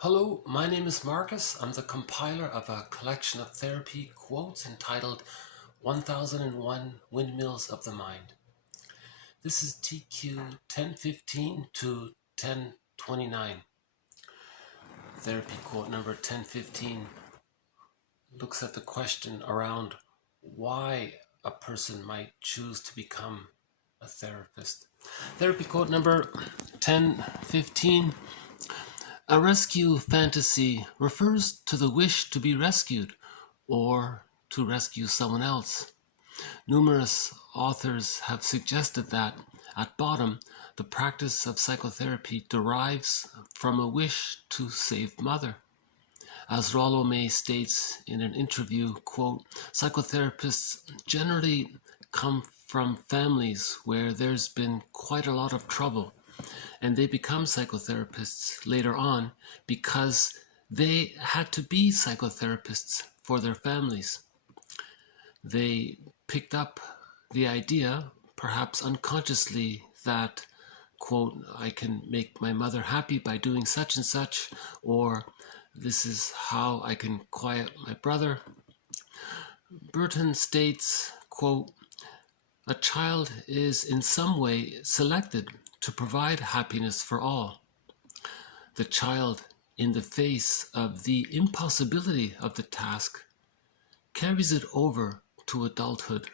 Hello, my name is Marcus. I'm the compiler of a collection of therapy quotes entitled 1001 Windmills of the Mind. This is TQ 1015 to 1029. Therapy quote number 1015 looks at the question around why a person might choose to become a therapist. Therapy quote number 1015. A rescue fantasy refers to the wish to be rescued or to rescue someone else. Numerous authors have suggested that, at bottom, the practice of psychotherapy derives from a wish to save mother. As Rollo May states in an interview, quote, psychotherapists generally come from families where there's been quite a lot of trouble, and they become psychotherapists later on because they had to be psychotherapists for their families. They picked up the idea, perhaps unconsciously, that, quote, I can make my mother happy by doing such and such, or this is how I can quiet my brother. Burton states, quote, a child is in some way selected to provide happiness for all. The child, in the face of the impossibility of the task, carries it over to adulthood.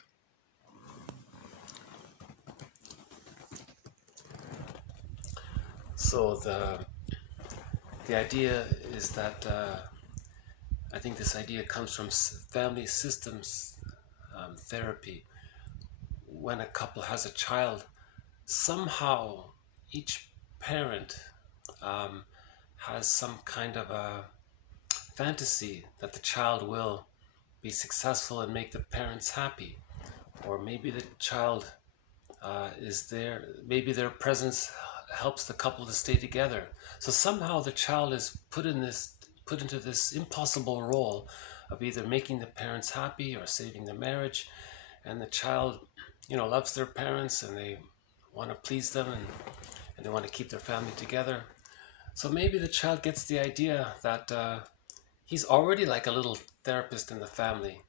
So the idea is that I think this idea comes from family systems therapy. When a couple has a child, somehow each parent has some kind of a fantasy that the child will be successful and make the parents happy, or maybe the child is there, maybe their presence helps the couple to stay together. So somehow the child is put into this impossible role of either making the parents happy or saving the marriage, and the child, loves their parents and they want to please them and they want to keep their family together. So maybe the child gets the idea that he's already like a little therapist in the family.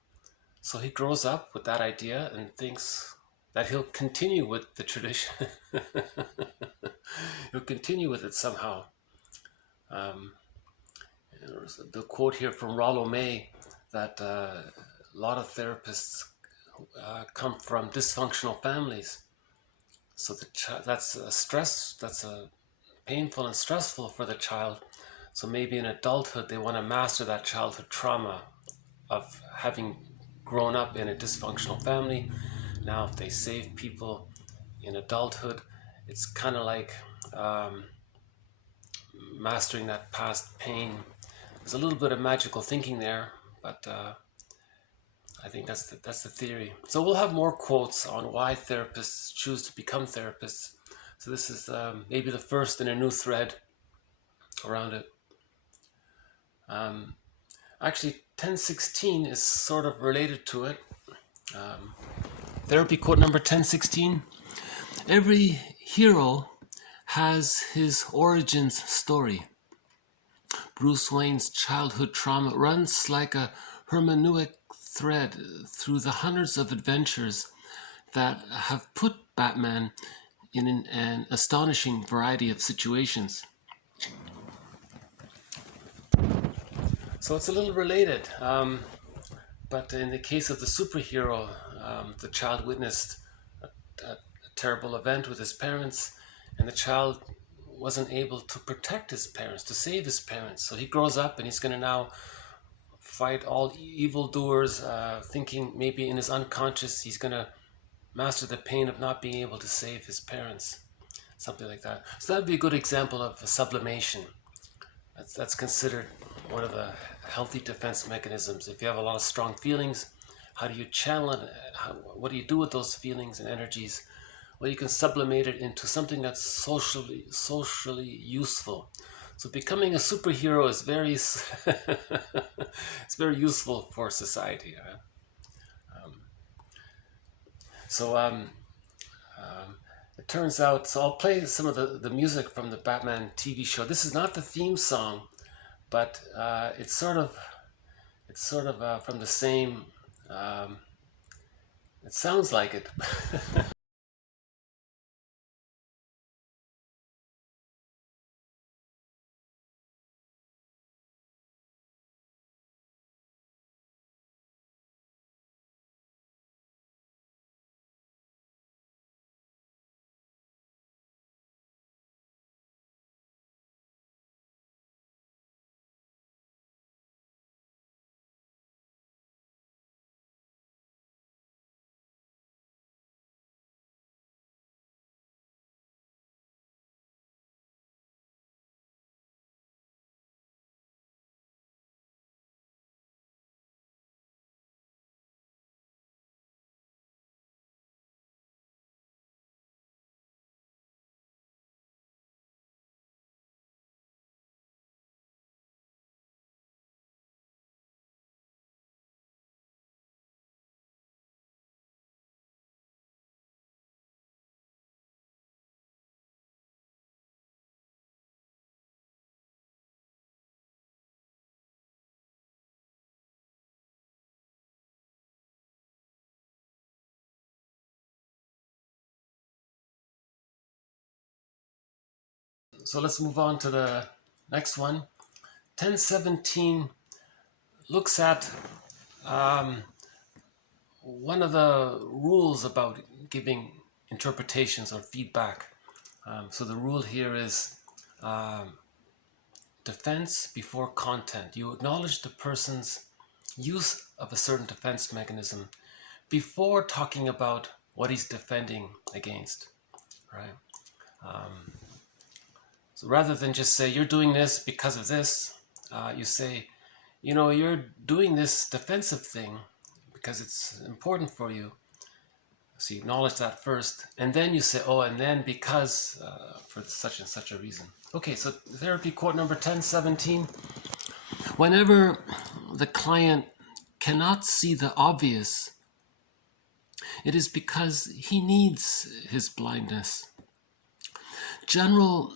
So he grows up with that idea and thinks that he'll continue with the tradition. He'll continue with it somehow. The quote here from Rollo May that a lot of therapists come from dysfunctional families. So that's a stress, that's a painful and stressful for the child. So maybe in adulthood they want to master that childhood trauma of having grown up in a dysfunctional family. Now if they save people in adulthood, it's kind of like mastering that past pain. There's a little bit of magical thinking there, but I think that's the theory. So we'll have more quotes on why therapists choose to become therapists. So this is maybe the first in a new thread around it. Actually, 1016 is sort of related to it. Therapy quote number 1016. Every hero has his origins story. Bruce Wayne's childhood trauma runs like a hermeneutic thread through the hundreds of adventures that have put Batman in an astonishing variety of situations. So it's a little related, but in the case of the superhero, the child witnessed a terrible event with his parents, and the child wasn't able to protect his parents, to save his parents. So he grows up and he's going to now fight all evildoers, thinking maybe in his unconscious he's going to master the pain of not being able to save his parents, something like that. So that would be a good example of sublimation. That's considered one of the healthy defense mechanisms. If you have a lot of strong feelings, how do you channel it? What do you do with those feelings and energies? Well, you can sublimate it into something that's socially useful. So becoming a superhero is very it's very useful for society. It turns out, so I'll play some of the music from the Batman TV show. This is not the theme song, but it's sort of from the same. It sounds like it. So let's move on to the next one. 1017 looks at one of the rules about giving interpretations or feedback. So the rule here is defense before content. You acknowledge the person's use of a certain defense mechanism before talking about what he's defending against, right? So rather than just say, you're doing this because of this, you say, you know, you're doing this defensive thing because it's important for you. So you acknowledge that first, and then you say, oh, and then because for such and such a reason. Okay, so therapy quote number 1017. Whenever the client cannot see the obvious, it is because he needs his blindness. General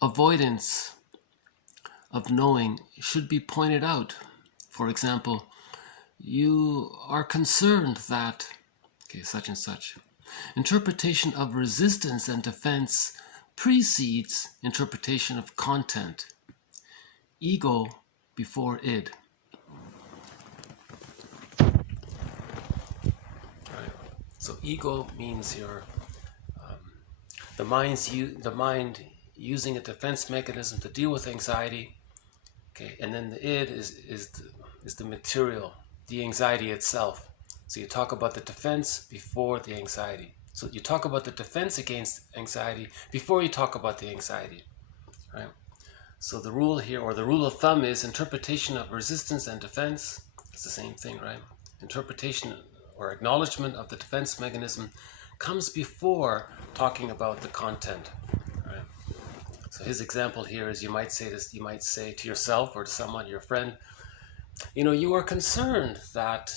avoidance of knowing should be pointed out. For example, you are concerned that, okay, such and such. Interpretation of resistance and defense precedes interpretation of content. Ego before id. Right. So ego means your the mind using a defense mechanism to deal with anxiety. Okay, and then the id is the material, the anxiety itself. So you talk about the defense before the anxiety. So you talk about the defense against anxiety before you talk about the anxiety, right? So the rule here, or the rule of thumb, is interpretation of resistance and defense. It's the same thing, right? Interpretation or acknowledgement of the defense mechanism comes before talking about the content, right? So his example here is, you might say to yourself or to someone, your friend, you know, you are concerned that,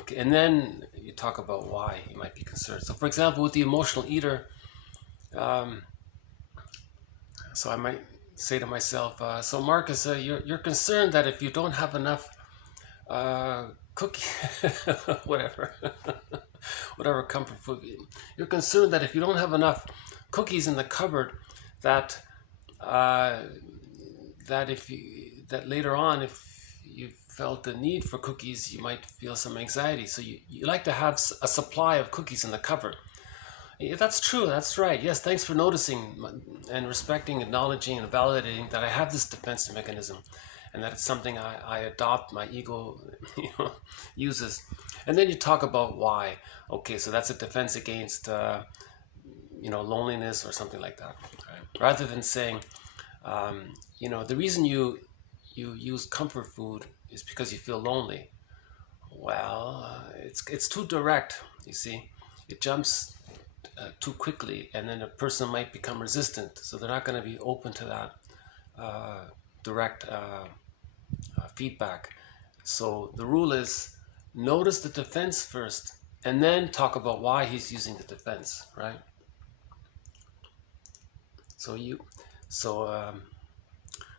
okay, and then you talk about why you might be concerned. So for example, with the emotional eater, so I might say to myself, so Marcus, you're concerned that if you don't have enough cookie, whatever, whatever comfort food, you're concerned that if you don't have enough cookies in the cupboard, that later on, if you felt the need for cookies, you might feel some anxiety. So you like to have a supply of cookies in the cupboard. Yeah, that's true. That's right. Yes, thanks for noticing and respecting, acknowledging, and validating that I have this defense mechanism, and that it's something I adopt, my ego uses. And then you talk about why. Okay, so that's a defense against loneliness or something like that. Right? Rather than saying, the reason you use comfort food is because you feel lonely. Well, it's too direct. You see, it jumps too quickly, and then a person might become resistant. So they're not going to be open to that direct feedback. So the rule is, notice the defense first, and then talk about why he's using the defense, right?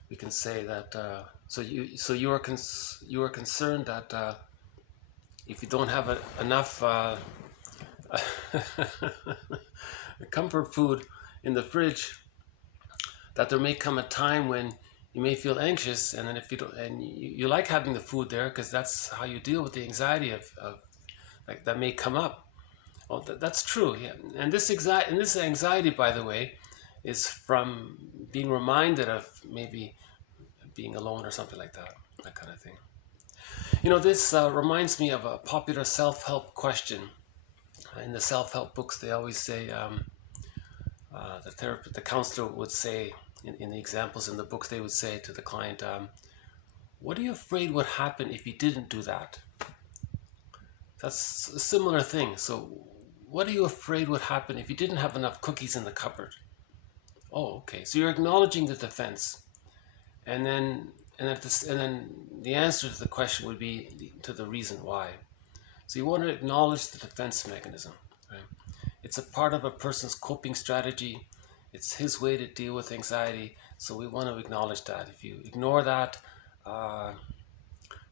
we can say that you are concerned that if you don't have enough comfort food in the fridge, that there may come a time when you may feel anxious, and then if you don't, and you like having the food there because that's how you deal with the anxiety of like that may come up. Well, that's true, yeah. And this anxiety, by the way, is from being reminded of maybe being alone or something like that, that kind of thing. You know, this reminds me of a popular self-help question. In the self-help books, they always say, the counselor would say, in the examples in the books, they would say to the client, what are you afraid would happen if you didn't do that? That's a similar thing. So what are you afraid would happen if you didn't have enough cookies in the cupboard? Oh, okay. So you're acknowledging the defense. And then the answer to the question would be to the reason why. So you want to acknowledge the defense mechanism. Right? It's a part of a person's coping strategy. It's his way to deal with anxiety. So we want to acknowledge that. If you ignore that,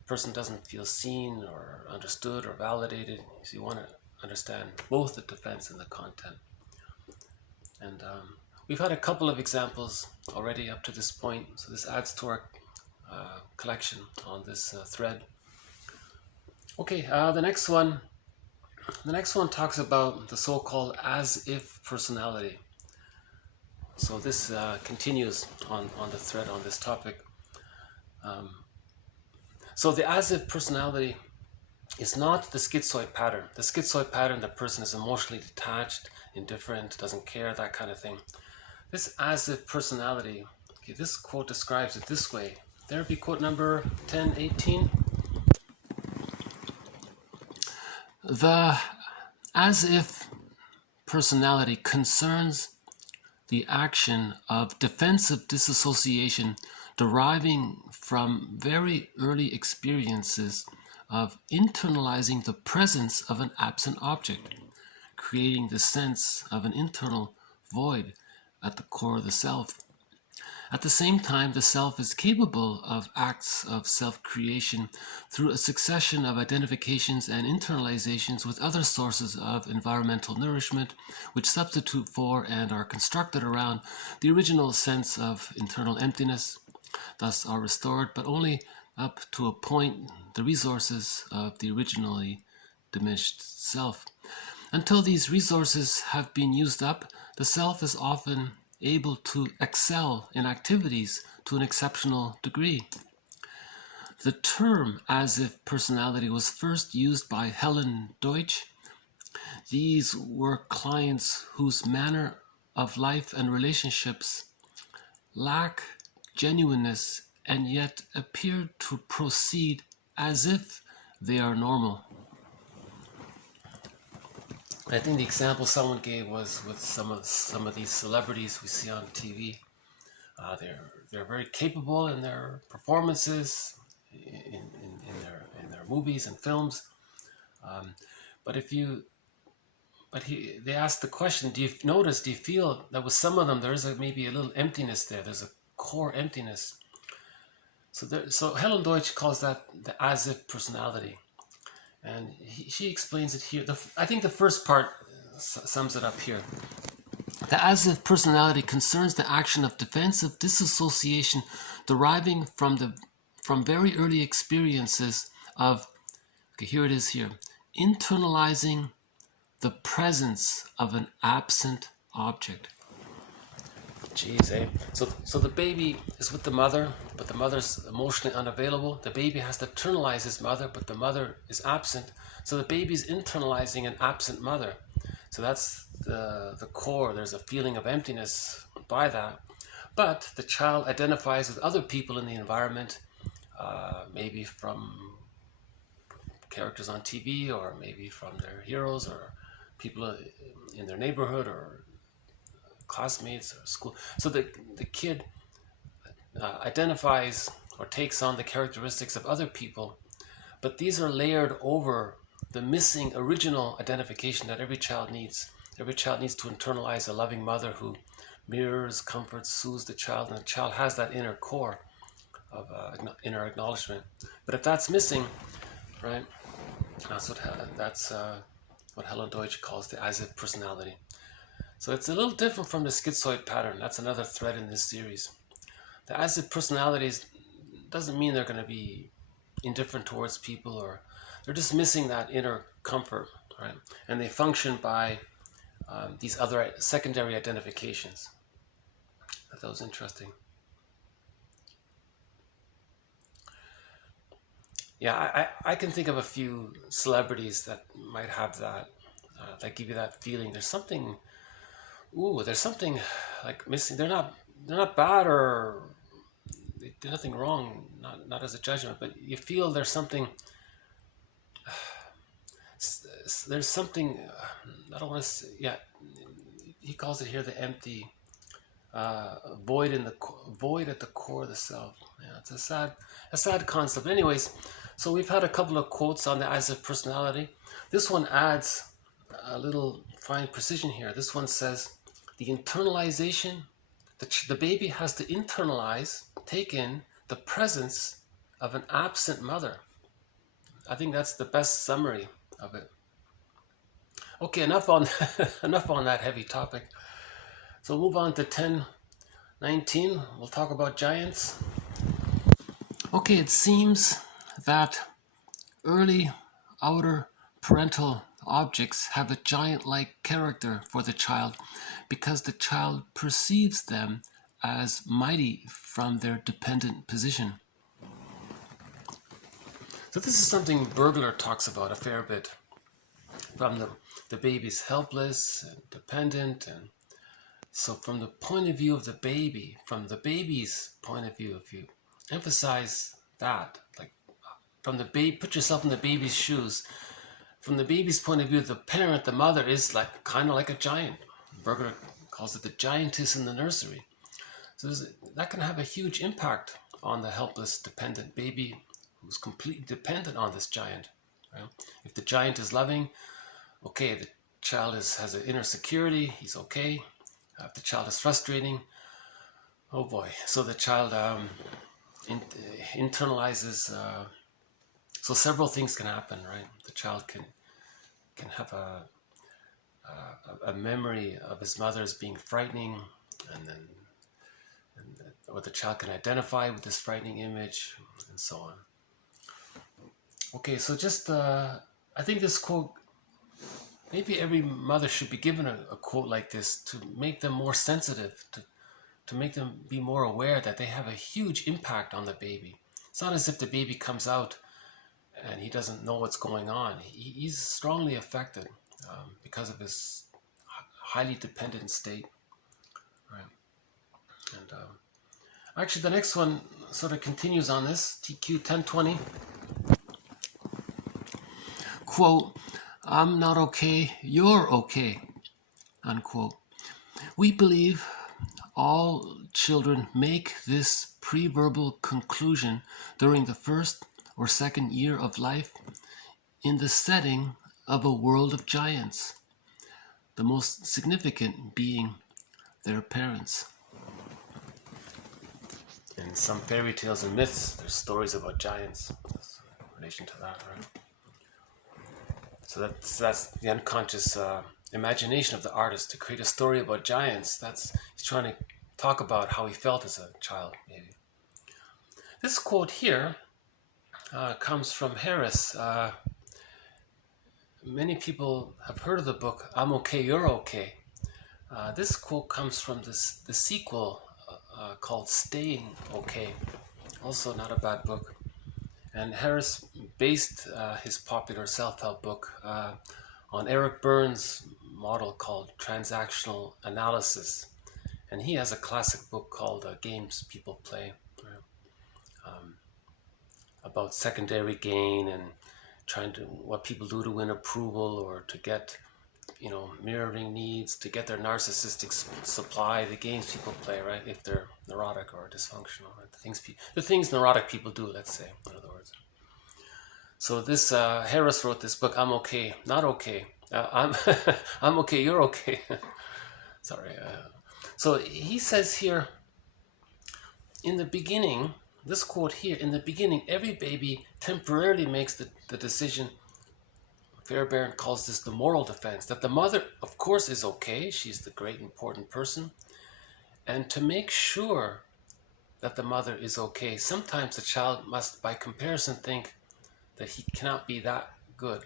person doesn't feel seen or understood or validated. So you want to understand both the defense and the content. And we've had a couple of examples already up to this point. So this adds to our collection on this thread. Okay, the next one talks about the so-called as-if personality. So this continues on the thread on this topic. So the as-if personality is not the schizoid pattern. The schizoid pattern, the person is emotionally detached, indifferent, doesn't care, that kind of thing. This as-if personality, okay, this quote describes it this way. Therapy quote number 1018. The as-if personality concerns the action of defensive disassociation deriving from very early experiences of internalizing the presence of an absent object, creating the sense of an internal void at the core of the self. At the same time, the self is capable of acts of self-creation through a succession of identifications and internalizations with other sources of environmental nourishment, which substitute for and are constructed around the original sense of internal emptiness, thus are restored, but only up to a point, the resources of the originally diminished self. Until these resources have been used up, the self is often able to excel in activities to an exceptional degree. The term as-if personality was first used by Helen Deutsch. These were clients whose manner of life and relationships lack genuineness and yet appear to proceed as if they are normal. I think the example someone gave was with some of these celebrities we see on TV. They're very capable in their performances, in their movies and films. They asked the question: do you feel that with some of them there is maybe a little emptiness there? There's a core emptiness. So Helen Deutsch calls that the as-if personality. And she explains it here. I think the first part sums it up here. The as-if personality concerns the action of defensive disassociation deriving from very early experiences of, okay, here it is here, internalizing the presence of an absent object. Jeez, eh? So the baby is with the mother, but the mother's emotionally unavailable. The baby has to internalize his mother, but the mother is absent. So the baby's internalizing an absent mother. So that's the core. There's a feeling of emptiness by that. But the child identifies with other people in the environment, maybe from characters on TV, or maybe from their heroes, or people in their neighborhood, or classmates or school. So the kid identifies or takes on the characteristics of other people, but these are layered over the missing original identification that every child needs. Every child needs to internalize a loving mother who mirrors, comforts, soothes the child, and the child has that inner core. inner acknowledgement. But if that's missing, right, that's what Helen Deutsch calls the as if personality. So it's a little different from the schizoid pattern. That's another thread in this series. The as if personalities doesn't mean they're going to be indifferent towards people, or they're just missing that inner comfort, right? And they function by these other secondary identifications. I thought that was interesting. Yeah, I can think of a few celebrities that might have that give you that feeling. There's something like missing. They're not bad, or they did nothing wrong, not as a judgment, but you feel there's something. There's something. I don't want to say. Yeah, he calls it here the empty void void at the core of the self. Yeah, it's a sad concept. Anyways, so we've had a couple of quotes on the as if personality. This one adds a little fine precision here. This one says the internalization. The baby has to internalize, take in the presence of an absent mother. I think that's the best summary of it. Okay, enough on enough on that heavy topic. So we'll move on to 10:19. We'll talk about giants. Okay, it seems that early outer parental objects have a giant-like character for the child because the child perceives them as mighty from their dependent position. So this is something Burglar talks about a fair bit. From the baby's helpless and dependent, and so from the point of view of the baby, from the baby's point of view, if you emphasize that, like from the baby, put yourself in the baby's shoes. From the baby's point of view, the parent, the mother, is like kind of like a giant. Burglar calls it the giantess in the nursery. So that can have a huge impact on the helpless, dependent baby who's completely dependent on this giant. Right? If the giant is loving, okay, the child has an inner security, he's okay. If the child is frustrating, oh boy. So the child internalizes, so several things can happen, right? The child can have a memory of his mother as being frightening, or the child can identify with this frightening image, and so on. Okay, so just, I think this quote, maybe every mother should be given a quote like this to make them more sensitive, to make them be more aware that they have a huge impact on the baby. It's not as if the baby comes out and he doesn't know what's going on. He's strongly affected because of his highly dependent state. Right. And actually, the next one sort of continues on this, TQ 1020. Quote, "I'm not okay, you're okay," unquote. We believe all children make this pre-verbal conclusion during the first or second year of life in the setting of a world of giants, the most significant being their parents. In some fairy tales and myths, there's stories about giants. There's in relation to that, right? So that's the unconscious imagination of the artist to create a story about giants. He's trying to talk about how he felt as a child, maybe. This quote here comes from Harris. Many people have heard of the book "I'm Okay, You're Okay." This quote comes from the sequel called "Staying Okay," also not a bad book. And Harris based his popular self-help book on Eric Berne's model called transactional analysis. And he has a classic book called Games People Play, about secondary gain and what people do to win approval or to get, mirroring needs, to get their narcissistic supply, the games people play, right? If they're neurotic or dysfunctional, right? The things neurotic people do, let's say, in other words. So this Harris wrote this book, "I'm Okay, Not Okay." I'm I'm okay, you're okay. Sorry. So he says here, in the beginning, this quote here, in the beginning, every baby temporarily makes the decision. Fairbairn calls this the moral defense, that the mother, of course, is okay. She's the great important person. And to make sure that the mother is okay, sometimes the child must, by comparison, think that he cannot be that good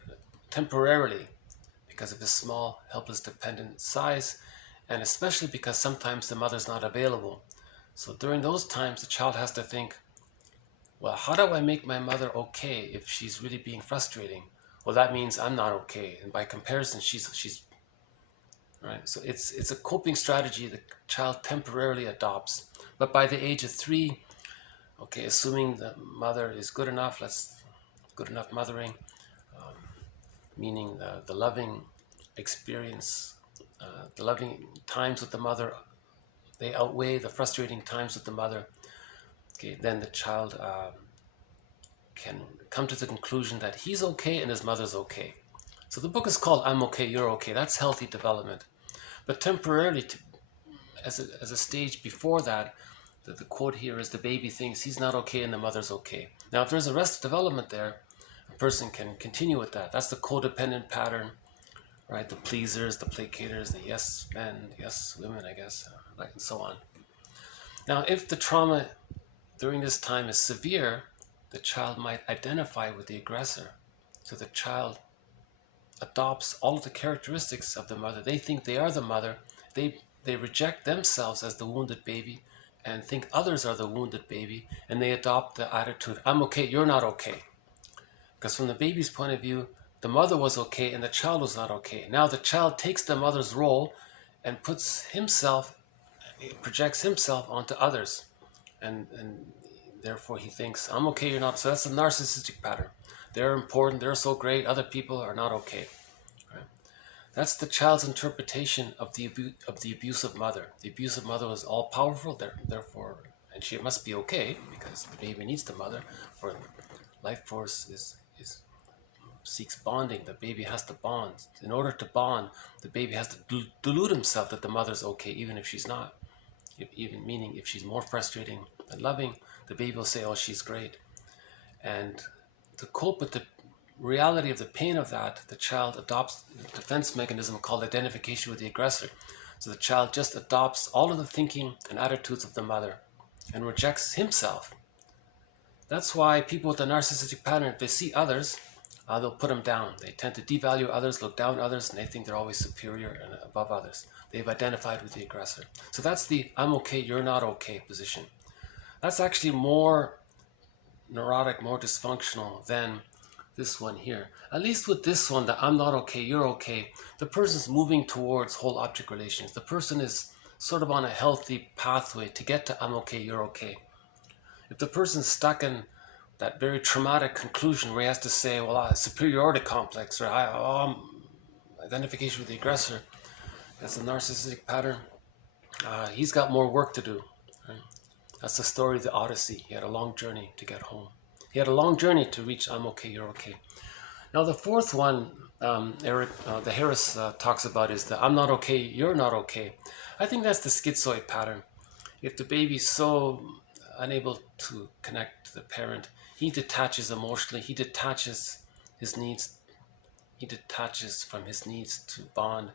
temporarily because of his small, helpless, dependent size, and especially because sometimes the mother's not available. So during those times, the child has to think, well, how do I make my mother okay if she's really being frustrating? Well, that means I'm not okay, and by comparison, she's right. So it's a coping strategy the child temporarily adopts, but by the age of 3, okay, assuming the mother is good enough, good enough mothering, meaning the loving experience, the loving times with the mother, they outweigh the frustrating times with the mother. Okay, then the child can come to the conclusion that he's okay and his mother's okay. So the book is called I'm Okay, You're Okay. That's healthy development. But temporarily, as a stage before that, the quote here is the baby thinks he's not okay and the mother's okay. Now, if there's arrested development there, a person can continue with that. That's the codependent pattern, right? The pleasers, the placaters, the yes men, yes women, I guess, like and so on. Now, if the trauma during this time is severe, the child might identify with the aggressor. So the child adopts all of the characteristics of the mother. They think they are the mother. They reject themselves as the wounded baby and think others are the wounded baby, and they adopt the attitude, I'm okay, you're not okay. Because from the baby's point of view, the mother was okay and the child was not okay. Now the child takes the mother's role and projects himself onto others. And therefore he thinks, I'm okay, you're not. So that's a narcissistic pattern. They're important, they're so great, other people are not okay. Right? That's the child's interpretation of the abusive mother. The abusive mother was all powerful, therefore, and she must be okay because the baby needs the mother. For life force seeks bonding. The baby has to bond. In order to bond, the baby has to delude himself that the mother's okay, even if she's not. Even meaning if she's more frustrating than loving, the baby will say, oh, she's great. And to cope with the reality of the pain of that, the child adopts a defense mechanism called identification with the aggressor. So the child just adopts all of the thinking and attitudes of the mother and rejects himself. That's why people with a narcissistic pattern, if they see others, they'll put them down. They tend to devalue others, look down on others, and they think they're always superior and above others. They've identified with the aggressor. So that's the I'm okay, you're not okay position. That's actually more neurotic, more dysfunctional than this one here. At least with this one, the I'm not okay, you're okay, the person's moving towards whole object relations. The person is sort of on a healthy pathway to get to I'm okay, you're okay. If the person's stuck in that very traumatic conclusion where he has to say, well, superiority complex, or identification with the aggressor, that's a narcissistic pattern, he's got more work to do. Right? That's the story of the Odyssey. He had a long journey to get home. He had a long journey to reach I'm okay, you're okay. Now the fourth one, the Harris talks about is the I'm not okay, you're not okay. I think that's the schizoid pattern. If the baby's so unable to connect to the parent, he detaches emotionally, he detaches his needs, he detaches from his needs to bond.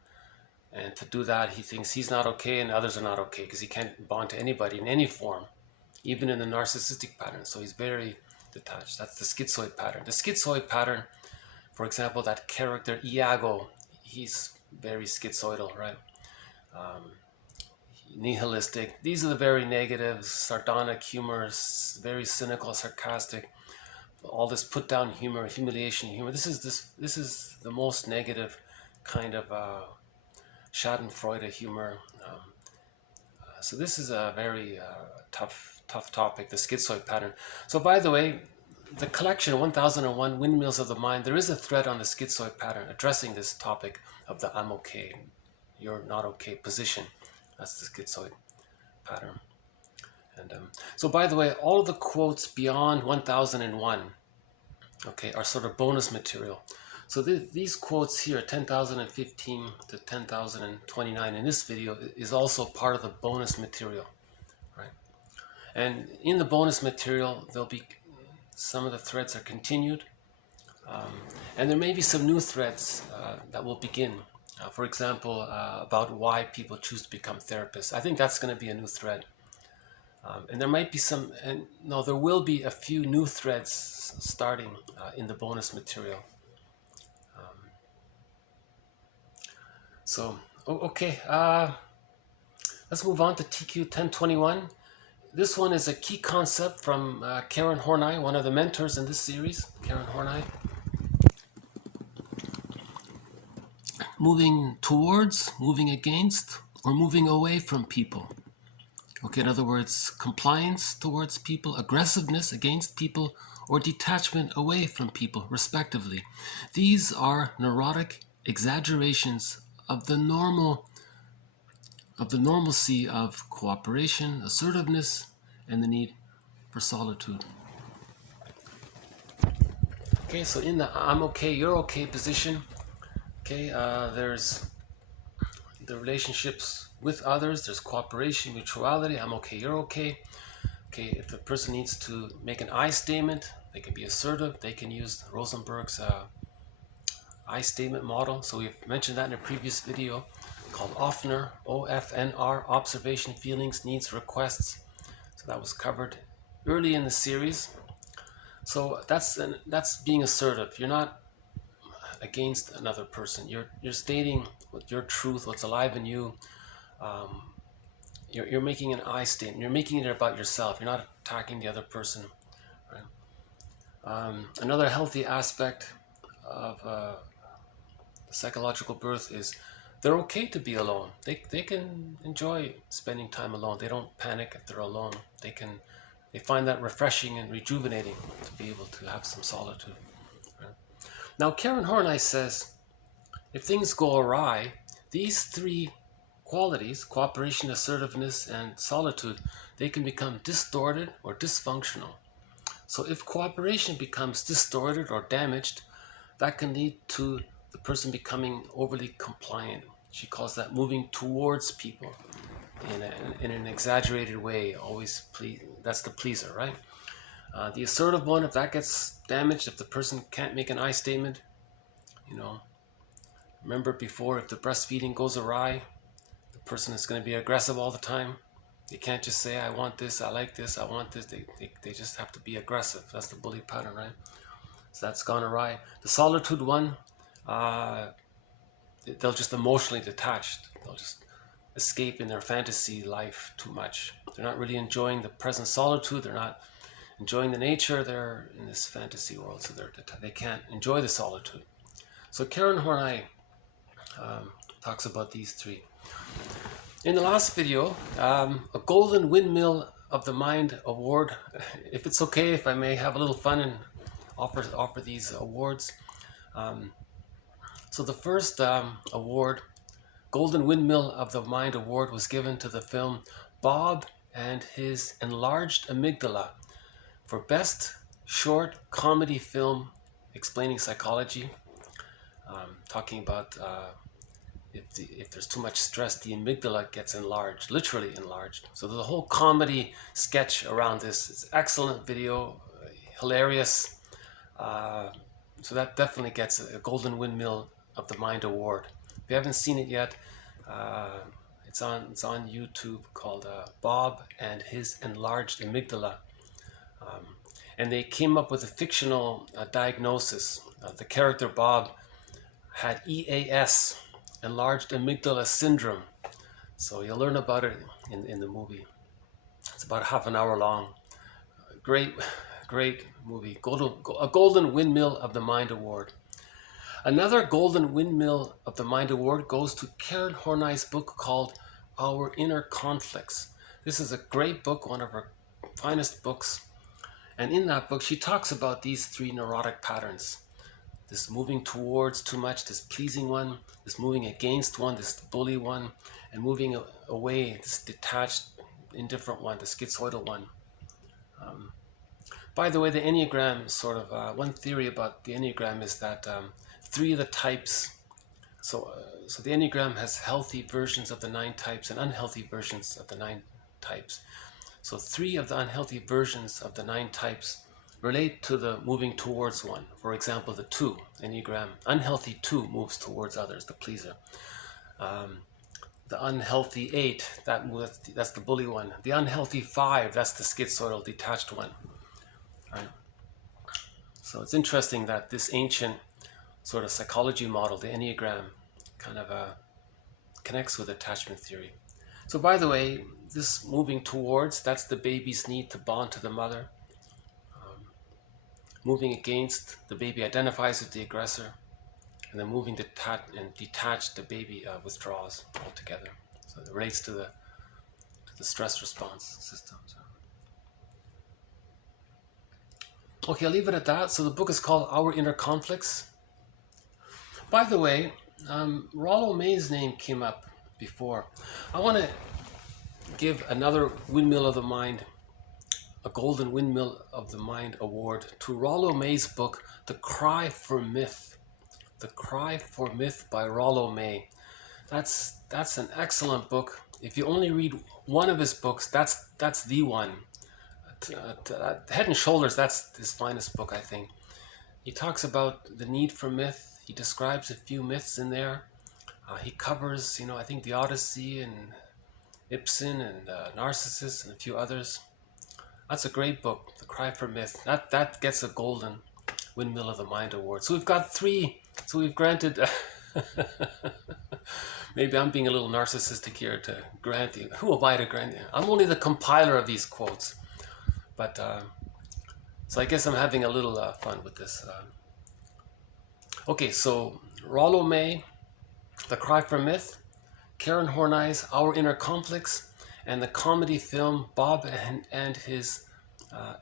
And to do that, he thinks he's not okay and others are not okay because he can't bond to anybody in any form, even in the narcissistic pattern. So he's very detached. That's the schizoid pattern. The schizoid pattern, for example, that character Iago, he's very schizoidal, right? Nihilistic. These are the very negative, sardonic humor, very cynical, sarcastic. All this put down humor, humiliation humor. This is the most negative kind of Schadenfreude humor. So this is a very tough topic, the schizoid pattern. So by the way, the collection 1001 Windmills of the Mind, there is a thread on the schizoid pattern addressing this topic of the I'm okay, you're not okay position. That's the schizoid pattern. And so by the way, all of the quotes beyond 1001, okay, are sort of bonus material. So these quotes here, 10,015 to 10,029 in this video, is also part of the bonus material, right? And in the bonus material, there'll be some of the threads are continued, and there may be some new threads that will begin. For example, about why people choose to become therapists. I think that's going to be a new thread. And there might be some, and no, there will be a few new threads starting in the bonus material. Okay, let's move on to TQ 1021. This one is a key concept from Karen Horney, one of the mentors in this series, Karen Horney. Moving towards, moving against, or moving away from people. Okay, in other words, compliance towards people, aggressiveness against people, or detachment away from people, respectively. These are neurotic exaggerations of the normalcy of cooperation, assertiveness, and the need for solitude. Okay, so in the I'm okay, you're okay position, okay, there's the relationships with others, there's cooperation, mutuality, I'm okay, you're okay. Okay, if the person needs to make an I statement, they can be assertive, they can use Rosenberg's I statement model. So we've mentioned that in a previous video called OFNR, OFNR, observation, feelings, needs, requests. So that was covered early in the series. So that's being assertive. You're not against another person. You're stating what your truth, what's alive in you. You're making an I statement. You're making it about yourself. You're not attacking the other person. Right? Another healthy aspect of psychological birth is they're okay to be alone. They can enjoy spending time alone. They don't panic if they're alone. They find that refreshing and rejuvenating to be able to have some solitude. Right? Now, Karen Horney says, if things go awry, these three qualities, cooperation, assertiveness, and solitude, they can become distorted or dysfunctional. So if cooperation becomes distorted or damaged, that can lead to the person becoming overly compliant. She calls that moving towards people in an exaggerated way, always please. That's the pleaser, right? The assertive one, if that gets damaged, if the person can't make an I statement, remember before, if the breastfeeding goes awry, the person is going to be aggressive all the time. They can't just say, I want this, I like this, I want this. They just have to be aggressive. That's the bully pattern, right? So that's gone awry. The solitude one, they'll just emotionally detached. They'll just escape in their fantasy life too much. They're not really enjoying the present solitude. They're not enjoying the nature. They're in this fantasy world, so they can't enjoy the solitude. So Karen Horney talks about these three. In the last video, a Golden Windmill of the Mind award. If it's okay, if I may have a little fun and offer these awards. So the first award, Golden Windmill of the Mind award, was given to the film Bob and His Enlarged Amygdala for Best Short Comedy Film Explaining Psychology, talking about if there's too much stress, the amygdala gets enlarged, literally enlarged. So there's a whole comedy sketch around this. It's an excellent video, hilarious. So that definitely gets a Golden Windmill of the Mind award. If you haven't seen it yet, it's on YouTube, called Bob and His Enlarged Amygdala. And they came up with a fictional diagnosis. The character Bob had EAS, enlarged amygdala syndrome. So you'll learn about it in the movie. It's about half an hour long. Great movie. A Golden Windmill of the Mind award. Another Golden Windmill of the Mind award goes to Karen Horney's book called Our Inner Conflicts. This is a great book, one of her finest books. And in that book, she talks about these three neurotic patterns. This moving towards too much, this pleasing one, this moving against one, this bully one, and moving away, this detached, indifferent one, the schizoidal one. By the way, the Enneagram sort of, one theory about the Enneagram is that three of the types, so the Enneagram has healthy versions of the 9 types and unhealthy versions of the 9 types. So 3 of the unhealthy versions of the 9 types relate to the moving towards one. For example, the 2, Enneagram, unhealthy 2 moves towards others, the pleaser. The unhealthy 8, that's the bully one. The unhealthy 5, that's the schizoidal detached one. Right? So it's interesting that this ancient sort of psychology model, the Enneagram, kind of connects with attachment theory. So by the way, this moving towards, that's the baby's need to bond to the mother. Moving against, the baby identifies with the aggressor. And then moving detached, the baby withdraws altogether. So it relates to the stress response system. So. Okay, I'll leave it at that. So the book is called Our Inner Conflicts. By the way, Rollo May's name came up before. I want to give another Windmill of the Mind, a Golden Windmill of the Mind award to Rollo May's book, The Cry for Myth. The Cry for Myth by Rollo May. That's an excellent book. If you only read one of his books, that's the one. Head and Shoulders, that's his finest book, I think. He talks about the need for myth. He describes a few myths in there. He covers, I think the Odyssey and Ibsen and Narcissus and a few others. That's a great book, The Cry for Myth. That gets a Golden Windmill of the Mind award. So we've got 3. So we've granted. Maybe I'm being a little narcissistic here to grant you. Who am I to grant you? I'm only the compiler of these quotes. But so I guess I'm having a little fun with this. Okay, so Rollo May, The Cry for Myth, Karen Horney's Our Inner Conflicts, and the comedy film Bob and His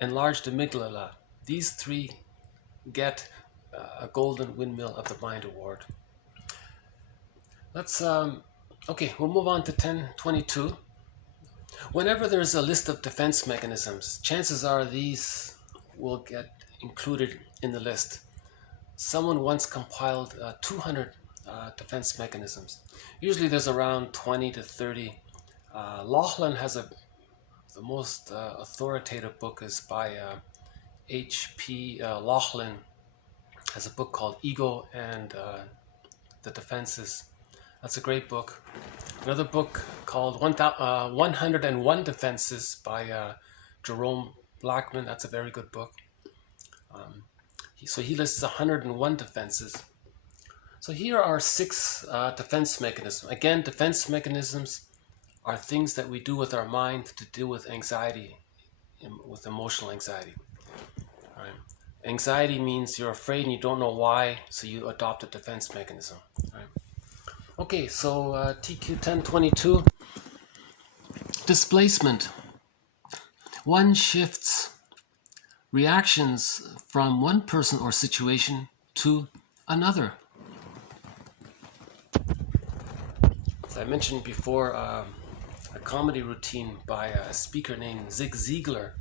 Enlarged Amygdala. These 3 get a Golden Windmill of the Mind award. Let's okay, we'll move on to 1022. Whenever there's a list of defense mechanisms, chances are these will get included in the list. Someone once compiled 200 defense mechanisms. Usually there's around 20 to 30. Laughlin has the most authoritative book is by H.P. Laughlin. Has a book called Ego and the Defenses. That's a great book. Another book called 101 Defenses by Jerome Blackman. That's a very good book. So he lists 101 defenses. So here are 6 defense mechanisms. Again, defense mechanisms are things that we do with our mind to deal with anxiety, with emotional anxiety. All right. Anxiety means you're afraid and you don't know why, so you adopt a defense mechanism. All right. Okay, so TQ 1022, displacement. One shifts reactions from one person or situation to another. As I mentioned before, a comedy routine by a speaker named Zig Ziglar.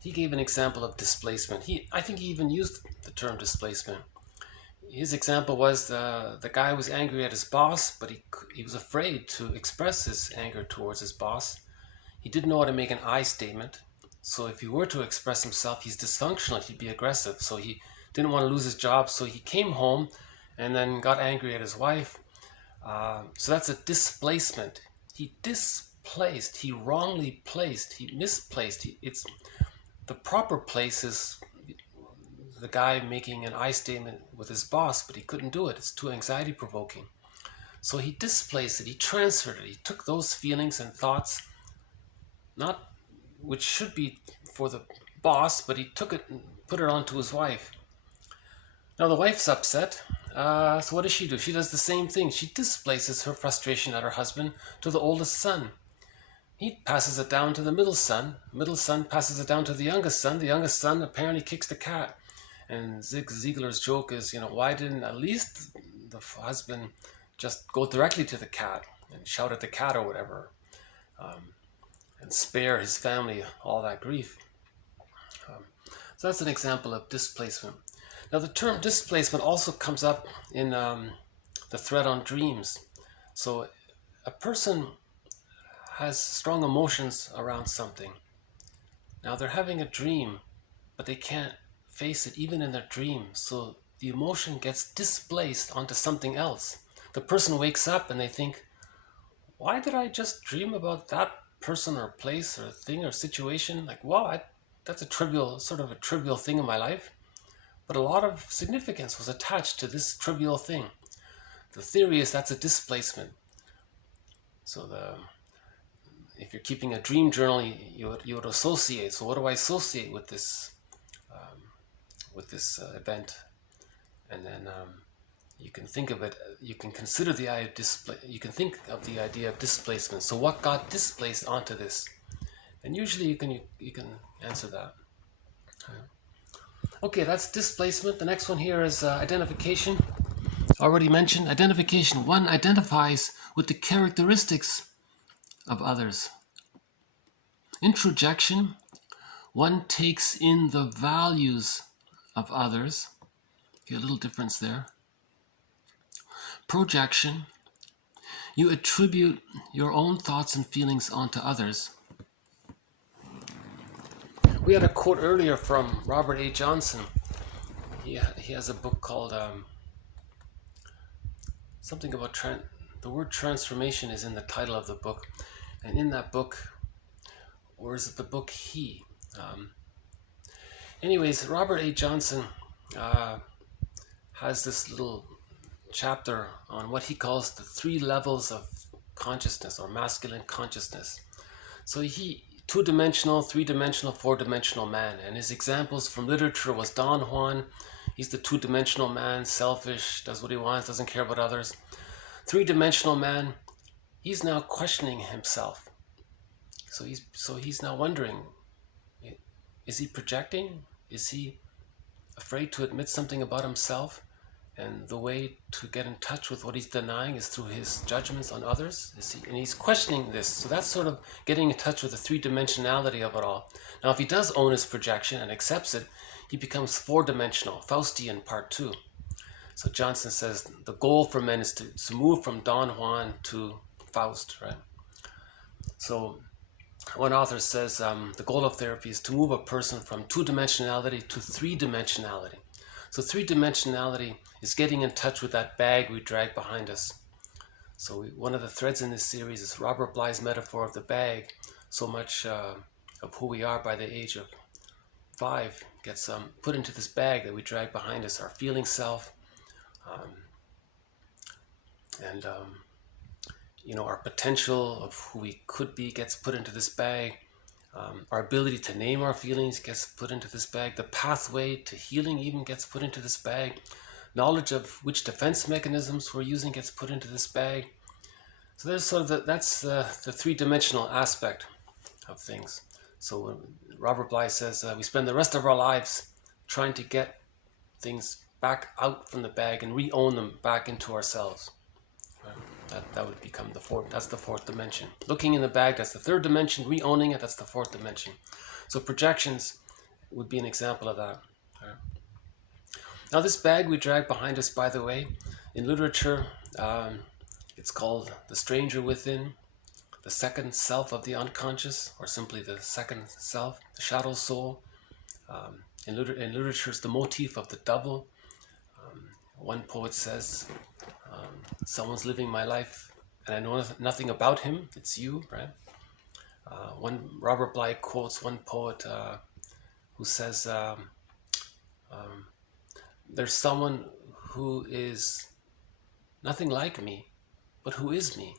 He gave an example of displacement. I think he even used the term displacement. His example was the guy was angry at his boss, but he was afraid to express his anger towards his boss. He didn't know how to make an I statement. So if he were to express himself, he's dysfunctional, he'd be aggressive. So he didn't want to lose his job, so he came home and then got angry at his wife. So that's a displacement. He displaced, he wrongly placed, he misplaced. It's the proper place is the guy making an I statement with his boss, but he couldn't do it. It's too anxiety provoking. So he displaced it, he transferred it, he took those feelings and thoughts, not which should be for the boss, but he took it and put it onto his wife. Now the wife's upset, so what does she do? She does the same thing. She displaces her frustration at her husband to the oldest son. He passes it down to the middle son passes it down to the youngest son apparently kicks the cat. And Zig Ziglar's joke is, why didn't at least the husband just go directly to the cat and shout at the cat or whatever, and spare his family all that grief. So that's an example of displacement. Now the term displacement also comes up in the thread on dreams. So a person has strong emotions around something. Now they're having a dream, but they can't face it even in their dream. So the emotion gets displaced onto something else. The person wakes up and they think, why did I just dream about that person or place or thing or situation? Like, wow, that's a trivial, sort of a trivial thing in my life. But a lot of significance was attached to this trivial thing. The theory is that's a displacement. So if you're keeping a dream journal, you would associate. So what do I associate with this event? And then you can think of it. You can consider the idea of You can think of the idea of displacement. So what got displaced onto this? And usually you can answer that. Okay, that's displacement. The next one here is identification. Already mentioned identification. One identifies with the characteristics of others. Introjection. One takes in the values of others. Okay, a little difference there. Projection. You attribute your own thoughts and feelings onto others. We had a quote earlier from Robert A. Johnson. He has a book called something about the word transformation is in the title of the book, and in that book, or is it the book he? Anyways, Robert A. Johnson has this little chapter on what he calls the 3 levels of consciousness or masculine consciousness. So two-dimensional, 3-dimensional, 4-dimensional man, and his examples from literature was Don Juan. He's the 2-dimensional man, selfish, does what he wants, doesn't care about others. 3-dimensional man, he's now questioning himself. So he's now wondering, is he projecting? Is he afraid to admit something about himself? And the way to get in touch with what he's denying is through his judgments on others. And he's questioning this. So that's sort of getting in touch with the 3-dimensionality of it all. Now, if he does own his projection and accepts it, he becomes 4-dimensional, Faustian part 2. So Johnson says the goal for men is to move from Don Juan to Faust, right? So one author says the goal of therapy is to move a person from 2-dimensionality to 3-dimensionality. So 3-dimensionality is getting in touch with that bag we drag behind us. So one of the threads in this series is Robert Bly's metaphor of the bag. So much of who we are by the age of 5 gets put into this bag that we drag behind us, our feeling self, and our potential of who we could be gets put into this bag. Our ability to name our feelings gets put into this bag. The pathway to healing even gets put into this bag. Knowledge of which defense mechanisms we're using gets put into this bag. So there's sort of that's the 3-dimensional aspect of things. So Robert Bly says we spend the rest of our lives trying to get things back out from the bag and re-own them back into ourselves. That would become that's the 4th dimension. Looking in the bag, that's the 3rd dimension. Re-owning it, that's the 4th dimension. So projections would be an example of that. Right. Now this bag we drag behind us, by the way, in literature, it's called the stranger within, the second self of the unconscious, or simply the second self, the shadow soul. In literature, it's the motif of the double. One poet says, someone's living my life and I know nothing about him, it's you, right? Robert Bly quotes one poet who says, there's someone who is nothing like me, but who is me.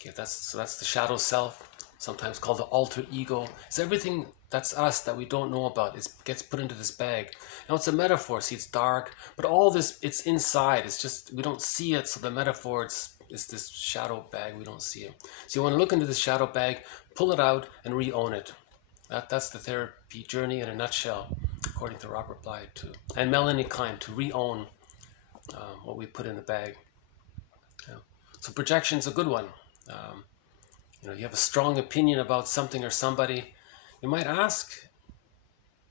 Okay, that's the shadow self, sometimes called the alter ego. It's everything that's us that we don't know about. It gets put into this bag. Now it's a metaphor. See, it's dark, but all this, it's inside. It's just, we don't see it. So the metaphor, it's this shadow bag. We don't see it. So you want to look into this shadow bag, pull it out, and re-own it. That's the therapy journey in a nutshell, according to Robert Bly too, and Melanie Klein, to re-own what we put in the bag. Yeah. So projection's a good one. You have a strong opinion about something or somebody. You might ask,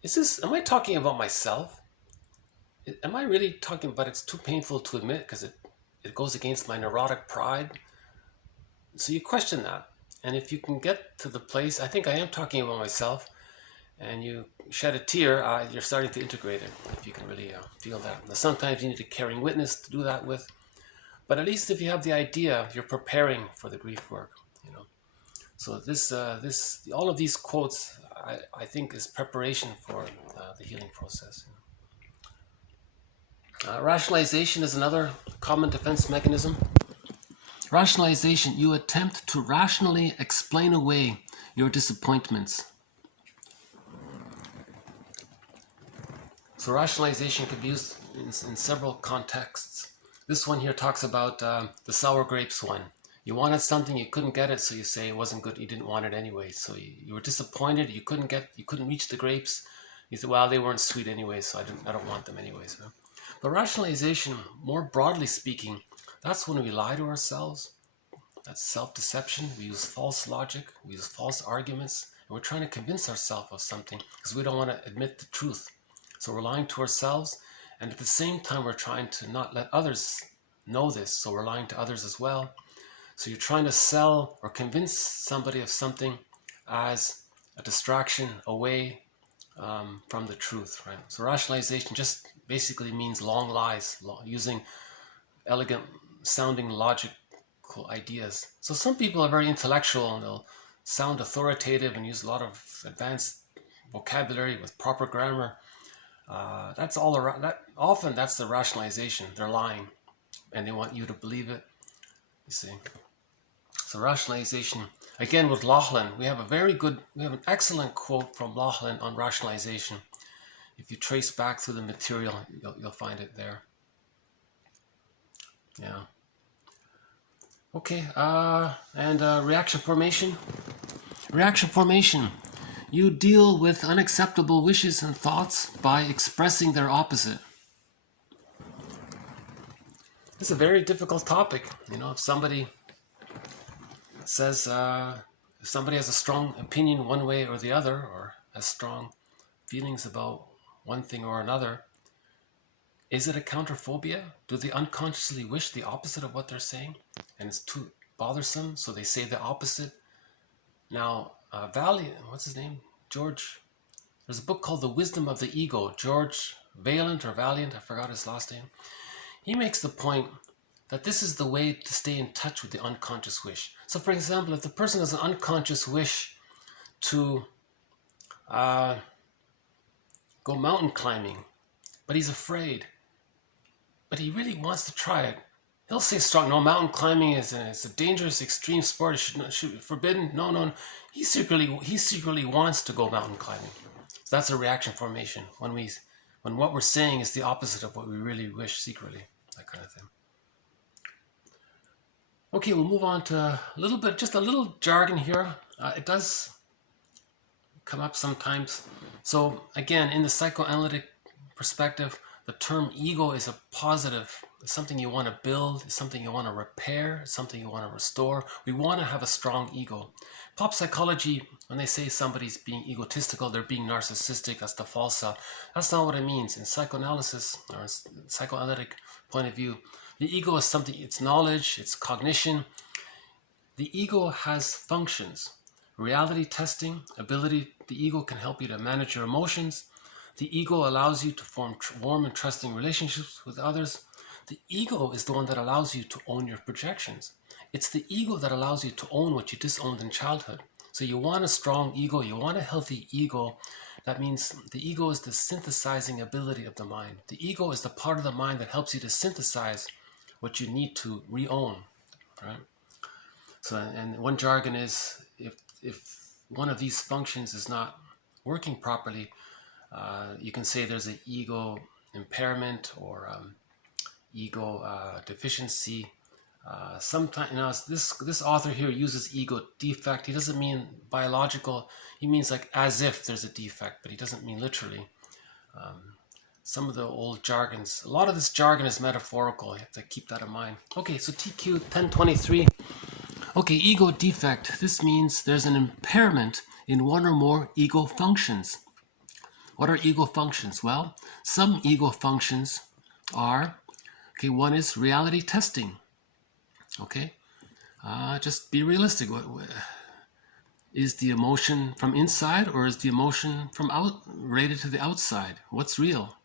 am I talking about myself? Am I really talking, but it's too painful to admit because it goes against my neurotic pride. So you question that. And if you can get to the place, I think I am talking about myself, and you shed a tear, you're starting to integrate it, if you can really feel that. Now, sometimes you need a caring witness to do that with, but at least if you have the idea, you're preparing for the grief work, you know. So all of these quotes, I think, is preparation for the healing process. Rationalization is another common defense mechanism. Rationalization, you attempt to rationally explain away your disappointments. So rationalization can be used in several contexts. This one here talks about the sour grapes one. You wanted something, you couldn't get it, so you say it wasn't good, you didn't want it anyway. So you were disappointed, you couldn't reach the grapes. You said, well, they weren't sweet anyway, so I don't want them anyways. Huh? But rationalization, more broadly speaking, that's when we lie to ourselves. That's self-deception. We use false logic, we use false arguments, and we're trying to convince ourselves of something because we don't want to admit the truth. So we're lying to ourselves, and at the same time we're trying to not let others know this, so we're lying to others as well. So you're trying to sell or convince somebody of something as a distraction away from the truth, right? So rationalization just basically means long lies, using elegant sounding logical ideas. So some people are very intellectual and they'll sound authoritative and use a lot of advanced vocabulary with proper grammar. That's all around. Often that's the rationalization. They're lying and they want you to believe it, you see. So rationalization, again with Laughlin, we have an excellent quote from Laughlin on rationalization. If you trace back through the material, you'll find it there. Yeah. Okay, and reaction formation. Reaction formation. You deal with unacceptable wishes and thoughts by expressing their opposite. It's a very difficult topic. You know, if somebody says, if somebody has a strong opinion one way or the other, or has strong feelings about one thing or another, is it a counterphobia? Do they unconsciously wish the opposite of what they're saying? And it's too bothersome, so they say the opposite. Now, what's his name? There's a book called The Wisdom of the Ego. George Valiant, I forgot his last name. He makes the point that this is the way to stay in touch with the unconscious wish. So for example, if the person has an unconscious wish to go mountain climbing, but he's afraid, but he really wants to try it, he'll say strong, no, mountain climbing is a dangerous extreme sport, it should be forbidden. No. He secretly wants to go mountain climbing. So that's a reaction formation, when what we're saying is the opposite of what we really wish secretly, that kind of thing. Okay, we'll move on to just a little jargon here. It does come up sometimes. So again, in the psychoanalytic perspective, the term ego is a positive. It's something you want to build, it's something you want to repair, it's something you want to restore. We want to have a strong ego. Pop psychology, when they say somebody's being egotistical, they're being narcissistic, that's the false self. That's not what it means. In psychoanalysis, or psychoanalytic point of view, the ego is something, it's knowledge, it's cognition. The ego has functions. Reality testing, ability, the ego can help you to manage your emotions. The ego allows you to form warm and trusting relationships with others. The ego is the one that allows you to own your projections. It's the ego that allows you to own what you disowned in childhood. So you want a strong ego, you want a healthy ego. That means the ego is the synthesizing ability of the mind. The ego is the part of the mind that helps you to synthesize what you need to re-own, right? So, and one jargon is, if one of these functions is not working properly, you can say there's an ego impairment or ego deficiency. Sometimes, this author here uses ego defect. He doesn't mean biological. He means like as if there's a defect, but he doesn't mean literally. Some of the old jargons, a lot of this jargon is metaphorical. You have to keep that in mind. Okay, so TQ 1023. Okay, ego defect. This means there's an impairment in one or more ego functions. What are ego functions? Well, some ego functions are, okay, one is reality testing. Okay, just be realistic. Is the emotion from inside, or is the emotion from related to the outside? What's real?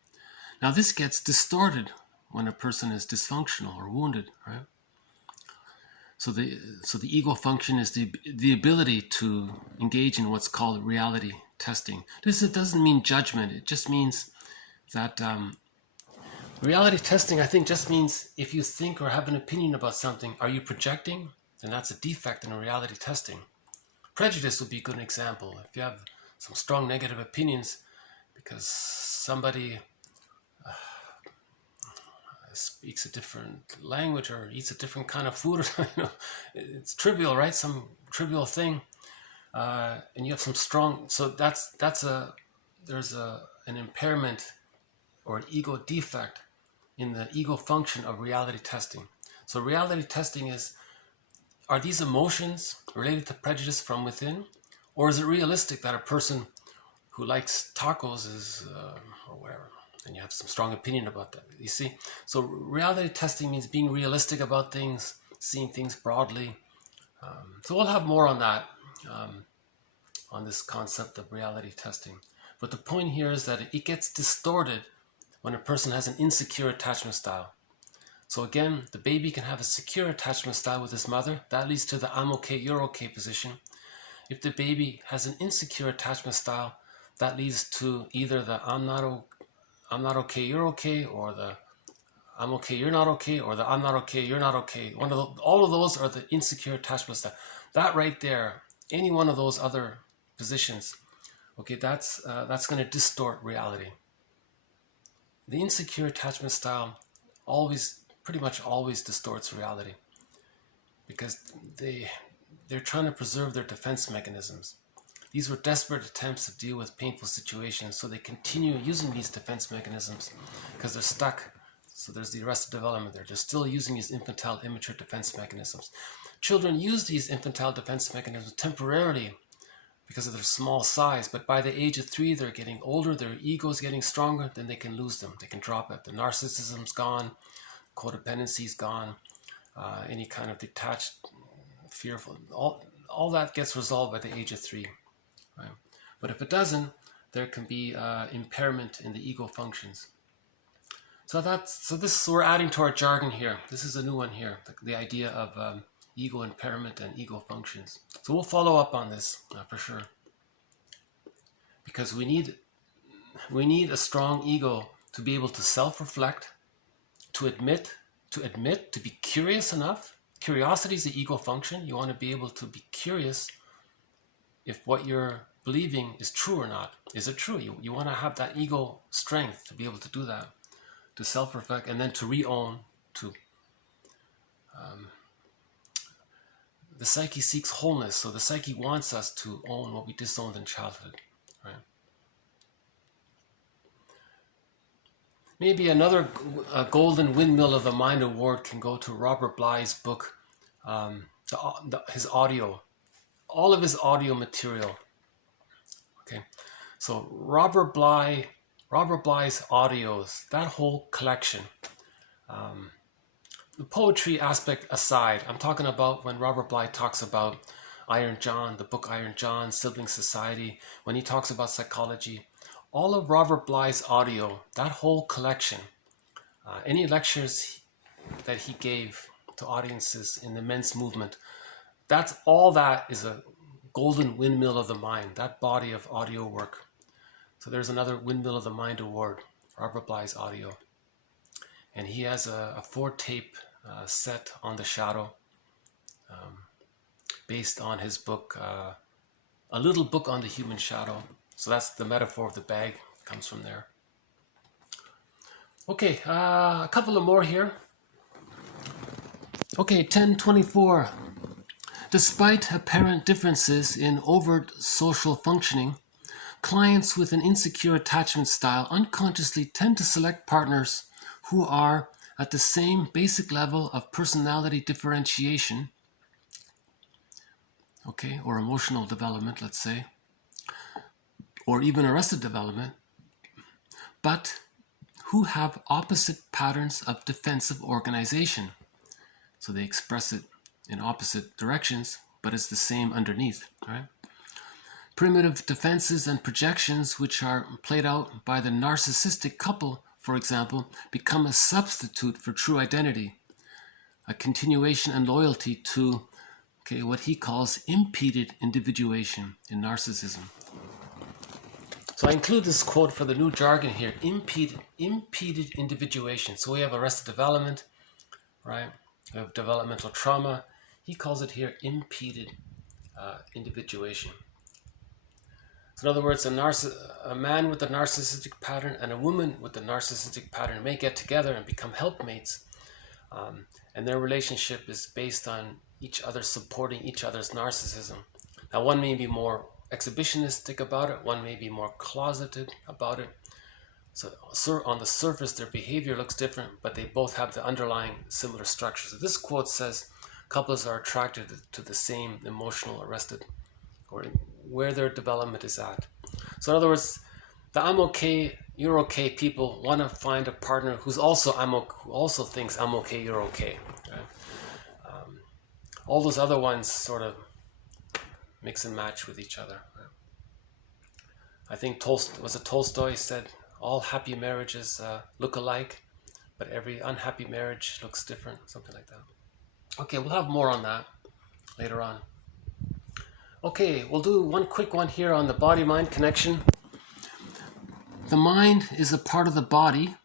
Now this gets distorted when a person is dysfunctional or wounded, right? So the ego function is the ability to engage in what's called reality testing. It doesn't mean judgment. It just means that reality testing, I think, just means if you think or have an opinion about something, are you projecting? And that's a defect in a reality testing. Prejudice would be a good example. If you have some strong negative opinions because somebody speaks a different language or eats a different kind of food, or it's trivial, right? Some trivial thing, and you have some strong. So there's an impairment or an ego defect in the ego function of reality testing. So reality testing is, are these emotions related to prejudice from within? Or is it realistic that a person who likes tacos is, or whatever, and you have some strong opinion about that, you see? So reality testing means being realistic about things, seeing things broadly. So we'll have more on that, on this concept of reality testing. But the point here is that it gets distorted when a person has an insecure attachment style. So again, the baby can have a secure attachment style with his mother. That leads to the I'm okay, you're okay position. If the baby has an insecure attachment style, that leads to either the I'm not okay, you're okay, or the I'm okay, you're not okay, or the I'm not okay, you're not okay. All of those are the insecure attachment style. That right there, any one of those other positions, okay, that's going to distort reality. The insecure attachment style pretty much always distorts reality, because they're trying to preserve their defense mechanisms. These were desperate attempts to deal with painful situations, so they continue using these defense mechanisms because they're stuck. So there's the arrested development there. They're still using these infantile, immature defense mechanisms. Children use these infantile defense mechanisms temporarily because of their small size, but by the age of 3, they're getting older, their ego is getting stronger, then they can lose them. They can drop it. The narcissism's gone, codependency's gone, any kind of detached, fearful, all that gets resolved by the age of 3. Right? But if it doesn't, there can be impairment in the ego functions. So we're adding to our jargon here. This is a new one here, the idea of ego impairment and ego functions. So we'll follow up on this for sure, because we need a strong ego to be able to self-reflect, to admit, to be curious enough. Curiosity is the ego function. You want to be able to be curious if what you're believing is true or not. Is it true? You want to have that ego strength to be able to do that, to self-reflect, and then to re-own, the psyche seeks wholeness, so the psyche wants us to own what we disowned in childhood, right? Maybe another golden windmill of the mind award can go to Robert Bly's book, his audio, all of his audio material. Okay, so Robert Bly's audios, that whole collection. The poetry aspect aside, I'm talking about when Robert Bly talks about Iron John, the book Iron John, Sibling Society, when he talks about psychology, all of Robert Bly's audio, that whole collection, any lectures that he gave to audiences in the men's movement, that is a golden windmill of the mind, that body of audio work. So there's another Windmill of the Mind award, Robert Bly's audio. And he has a 4-tape set on the shadow, based on his book, A Little Book on the Human Shadow. So that's the metaphor of the bag, comes from there. Okay, a couple of more here. Okay, 1024. Despite apparent differences in overt social functioning, clients with an insecure attachment style unconsciously tend to select partners who are at the same basic level of personality differentiation, okay, or emotional development, let's say, or even arrested development, but who have opposite patterns of defensive organization. So they express it in opposite directions, but it's the same underneath, right? Primitive defenses and projections, which are played out by the narcissistic couple, for example, become a substitute for true identity, a continuation and loyalty to what he calls impeded individuation in narcissism. So I include this quote for the new jargon here, impeded individuation. So we have arrested development, right? We have developmental trauma. He calls it here impeded individuation. So in other words, a man with a narcissistic pattern and a woman with a narcissistic pattern may get together and become helpmates, and their relationship is based on each other supporting each other's narcissism. Now, one may be more exhibitionistic about it, one may be more closeted about it. So on the surface, their behavior looks different, but they both have the underlying similar structure. So this quote says, couples are attracted to the same emotional arrested, or where their development is at. So in other words, the I'm okay, you're okay people want to find a partner who also thinks I'm okay, you're okay. Right? All those other ones sort of mix and match with each other. Right? I think Tolstoy said, all happy marriages look alike, but every unhappy marriage looks different, something like that. Okay, we'll have more on that later on. Okay, we'll do one quick one here on the body-mind connection. The mind is a part of the body,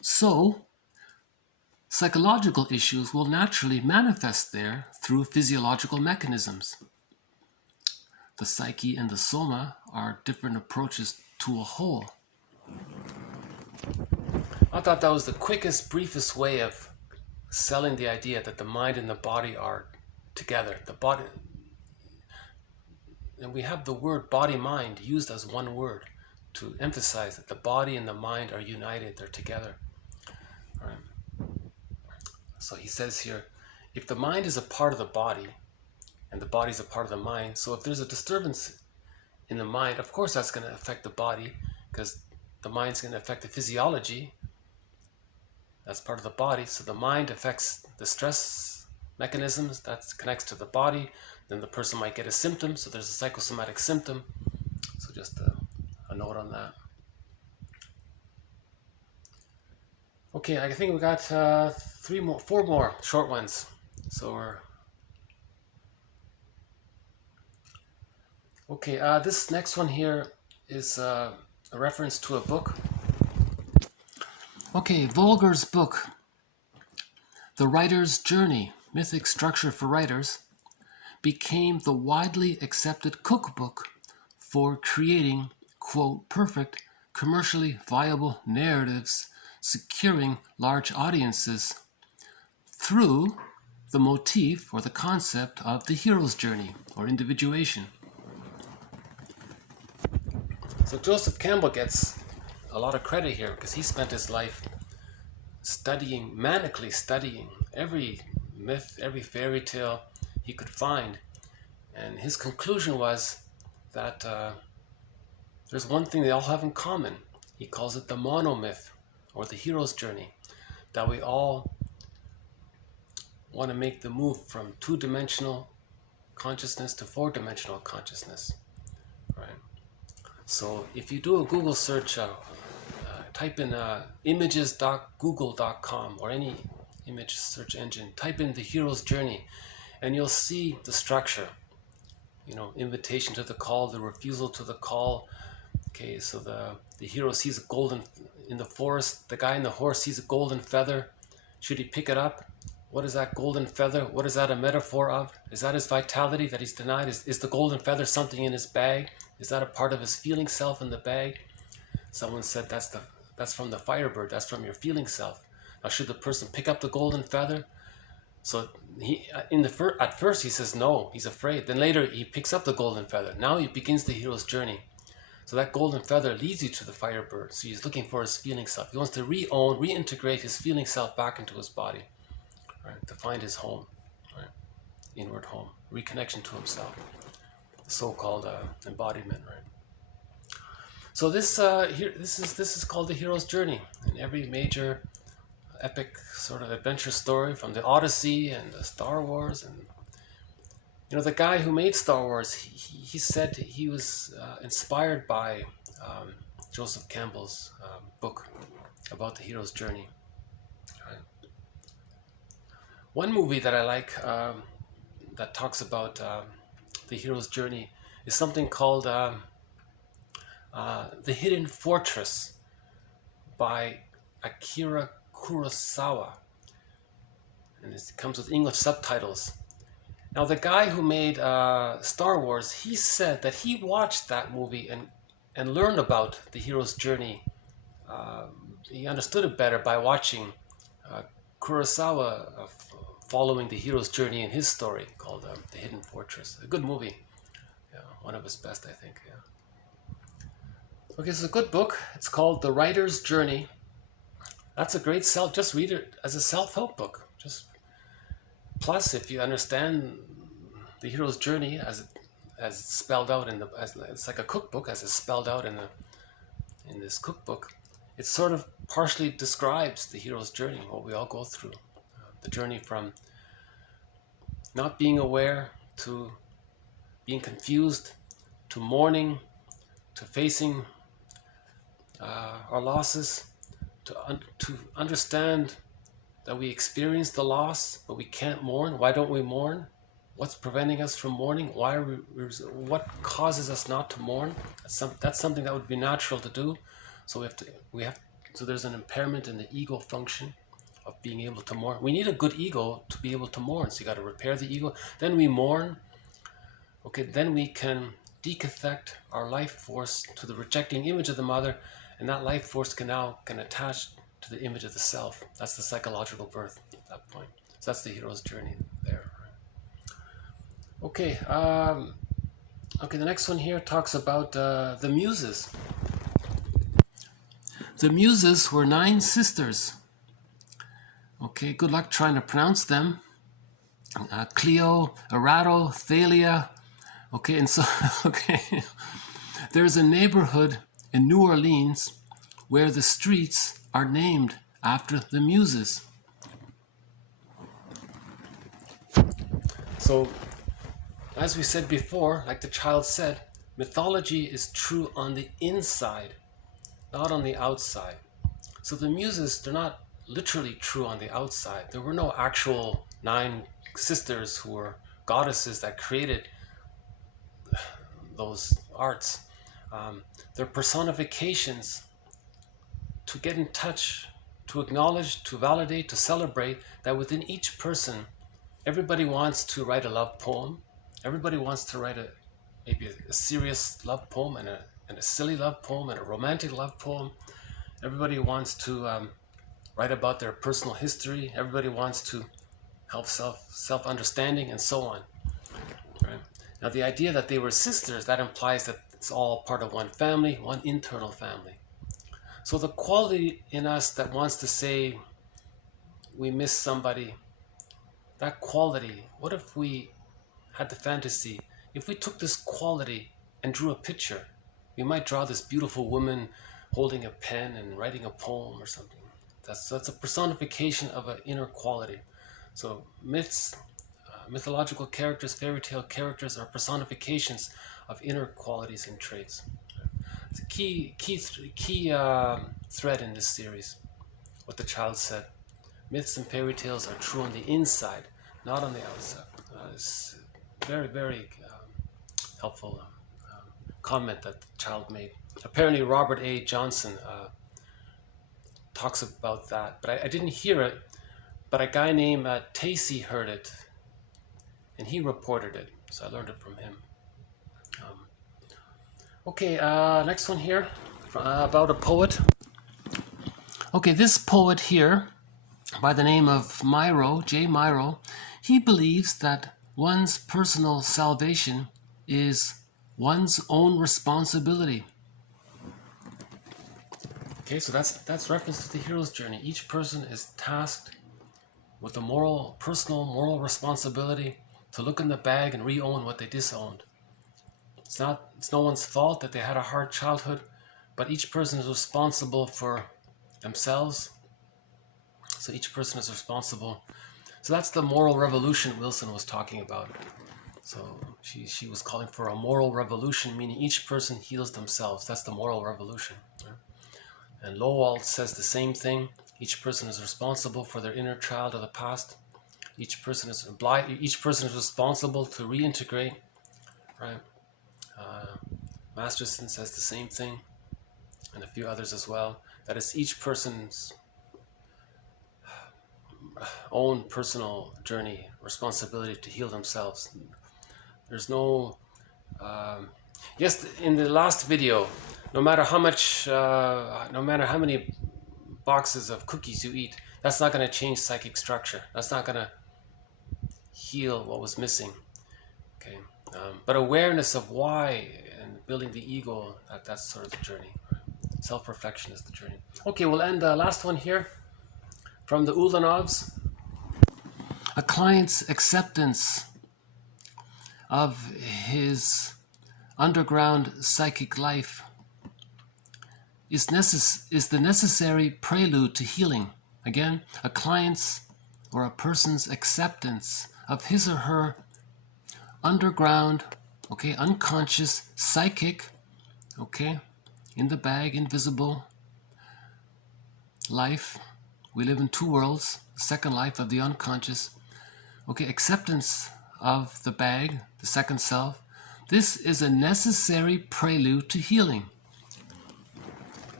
so psychological issues will naturally manifest there through physiological mechanisms. The psyche and the soma are different approaches to a whole. I thought that was the quickest, briefest way of selling the idea that the mind and the body are together. The body, and we have the word body-mind used as one word to emphasize that the body and the mind are united, they're together. All right. So he says here, if the mind is a part of the body and the body is a part of the mind, so if there's a disturbance in the mind, of course that's going to affect the body, because the mind's going to affect the physiology. That's part of the body. So the mind affects the stress mechanisms, that connects to the body. Then the person might get a symptom, so there's a psychosomatic symptom. So just a note on that. Okay, I think we got 4 more short ones. So we're okay. This next one here is a reference to a book. Okay, Volger's book, The Writer's Journey, Mythic Structure for Writers, became the widely accepted cookbook for creating, quote, perfect, commercially viable narratives, securing large audiences through the motif or the concept of the hero's journey or individuation. So Joseph Campbell gets a lot of credit here because he spent his life manically studying every myth, every fairy tale he could find. And his conclusion was that there's one thing they all have in common. He calls it the monomyth or the hero's journey, that we all want to make the move from 2-dimensional consciousness to 4-dimensional consciousness. Right? So if you do a Google search, type in images.google.com or any image search engine, type in the hero's journey, and you'll see the structure. You know, invitation to the call, the refusal to the call. Okay, so the hero sees a golden in the forest. The guy in the horse sees a golden feather. Should he pick it up? What is that golden feather? What is that a metaphor of? Is that his vitality that he's denied? Is the golden feather something in his bag? Is that a part of his feeling self in the bag? Someone said that's from the firebird. That's from your feeling self. Now, should the person pick up the golden feather? So at first he says no, he's afraid. Then later he picks up the golden feather. Now he begins the hero's journey. So that golden feather leads you to the firebird. So he's looking for his feeling self. He wants to reintegrate his feeling self back into his body, right? To find his home, right? Inward home, reconnection to himself, so-called embodiment, right? So this is called the hero's journey. In every major epic sort of adventure story, from the Odyssey and the Star Wars, and You know, the guy who made Star Wars, he said he was inspired by Joseph Campbell's book about the hero's journey. Right? One movie that I like that talks about the hero's journey is something called The Hidden Fortress by Akira Kurosawa. And it comes with English subtitles. Now, the guy who made Star Wars, he said that he watched that movie and learned about the hero's journey. He understood it better by watching Kurosawa following the hero's journey in his story called The Hidden Fortress. A good movie. Yeah, one of his best, I think. Yeah. Okay, it's a good book. It's called The Writer's Journey. That's a great just read it as a self-help book. Plus, if you understand the hero's journey as spelled out it's like a cookbook as it's spelled out in this cookbook, it sort of partially describes the hero's journey, what we all go through. The journey from not being aware to being confused, to mourning, to facing our losses, to understand that we experience the loss, but we can't mourn. Why don't we mourn? What's preventing us from mourning? What causes us not to mourn? That's something that would be natural to do. So so there's an impairment in the ego function of being able to mourn. We need a good ego to be able to mourn. So you got to repair the ego. Then we mourn. Okay, then we can decathect our life force to the rejecting image of the mother, and that life force can attach to the image of the self. That's the psychological birth at that point. So that's the hero's journey there. Okay, okay. The next one here talks about the Muses. The Muses were 9 sisters. Okay, good luck trying to pronounce them. Cleo, Arato, Thalia. Okay, and so okay, there's a neighborhood in New Orleans where the streets are named after the Muses. So, as we said before, like the child said, mythology is true on the inside, not on the outside. So the Muses, they're not literally true on the outside. There were no actual 9 sisters who were goddesses that created those arts. They're personifications to get in touch, to acknowledge, to validate, to celebrate that within each person, everybody wants to write a love poem. Everybody wants to write maybe a serious love poem and a silly love poem and a romantic love poem. Everybody wants to write about their personal history. Everybody wants to help self-understanding and so on. Right? Now, the idea that they were sisters, that implies that it's all part of one family, one internal family. So the quality in us that wants to say we miss somebody, that quality, what if we had the fantasy, if we took this quality and drew a picture, we might draw this beautiful woman holding a pen and writing a poem or something. That's a personification of an inner quality. So myths, mythological characters, fairy tale characters are personifications of inner qualities and traits. It's a key thread in this series, what the child said. Myths and fairy tales are true on the inside, not on the outside. It's very, very helpful comment that the child made. Apparently Robert A. Johnson talks about that, but I didn't hear it, but a guy named Tacey heard it, and he reported it, so I learned it from him. Okay, next one here, about a poet. Okay, this poet here, by the name of J. Myro, he believes that one's personal salvation is one's own responsibility. Okay, so that's reference to the hero's journey. Each person is tasked with a personal moral responsibility to look in the bag and re-own what they disowned. It's no one's fault that they had a hard childhood, but each person is responsible for themselves. So each person is responsible. So that's the moral revolution Wilson was talking about. So she was calling for a moral revolution, meaning each person heals themselves. That's the moral revolution. Right? And Lowell says the same thing. Each person is responsible for their inner child of the past. Each person is responsible to reintegrate. Right? Masterson says the same thing, and a few others as well. That it's each person's own personal journey, responsibility to heal themselves. There's no yes, in the last video, no matter how many boxes of cookies you eat, that's not going to change psychic structure. That's not going to heal what was missing. Okay, but awareness of why and building the ego, that's sort of the journey. Self-reflection is the journey. Okay, we'll end the last one here from the Ulanovs. A client's acceptance of his underground psychic life is the necessary prelude to healing. Again, a client's or a person's acceptance of his or her underground, okay, unconscious, psychic, okay, in the bag, invisible life. We live in two worlds, the second life of the unconscious. Okay, acceptance of the bag, the second self. This is a necessary prelude to healing.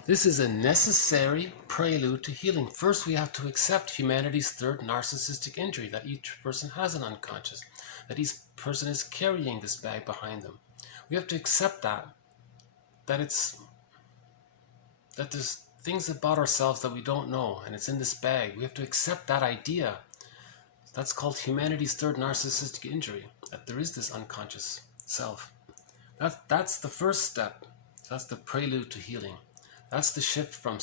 This is a necessary prelude to healing. First, we have to accept humanity's third narcissistic injury, that each person has an unconscious, that each person is carrying this bag behind them. We have to accept that there's things about ourselves that we don't know, and it's in this bag. We have to accept that idea. That's called humanity's third narcissistic injury, that there is this unconscious self. That's the first step. That's the prelude to healing. That's the shift from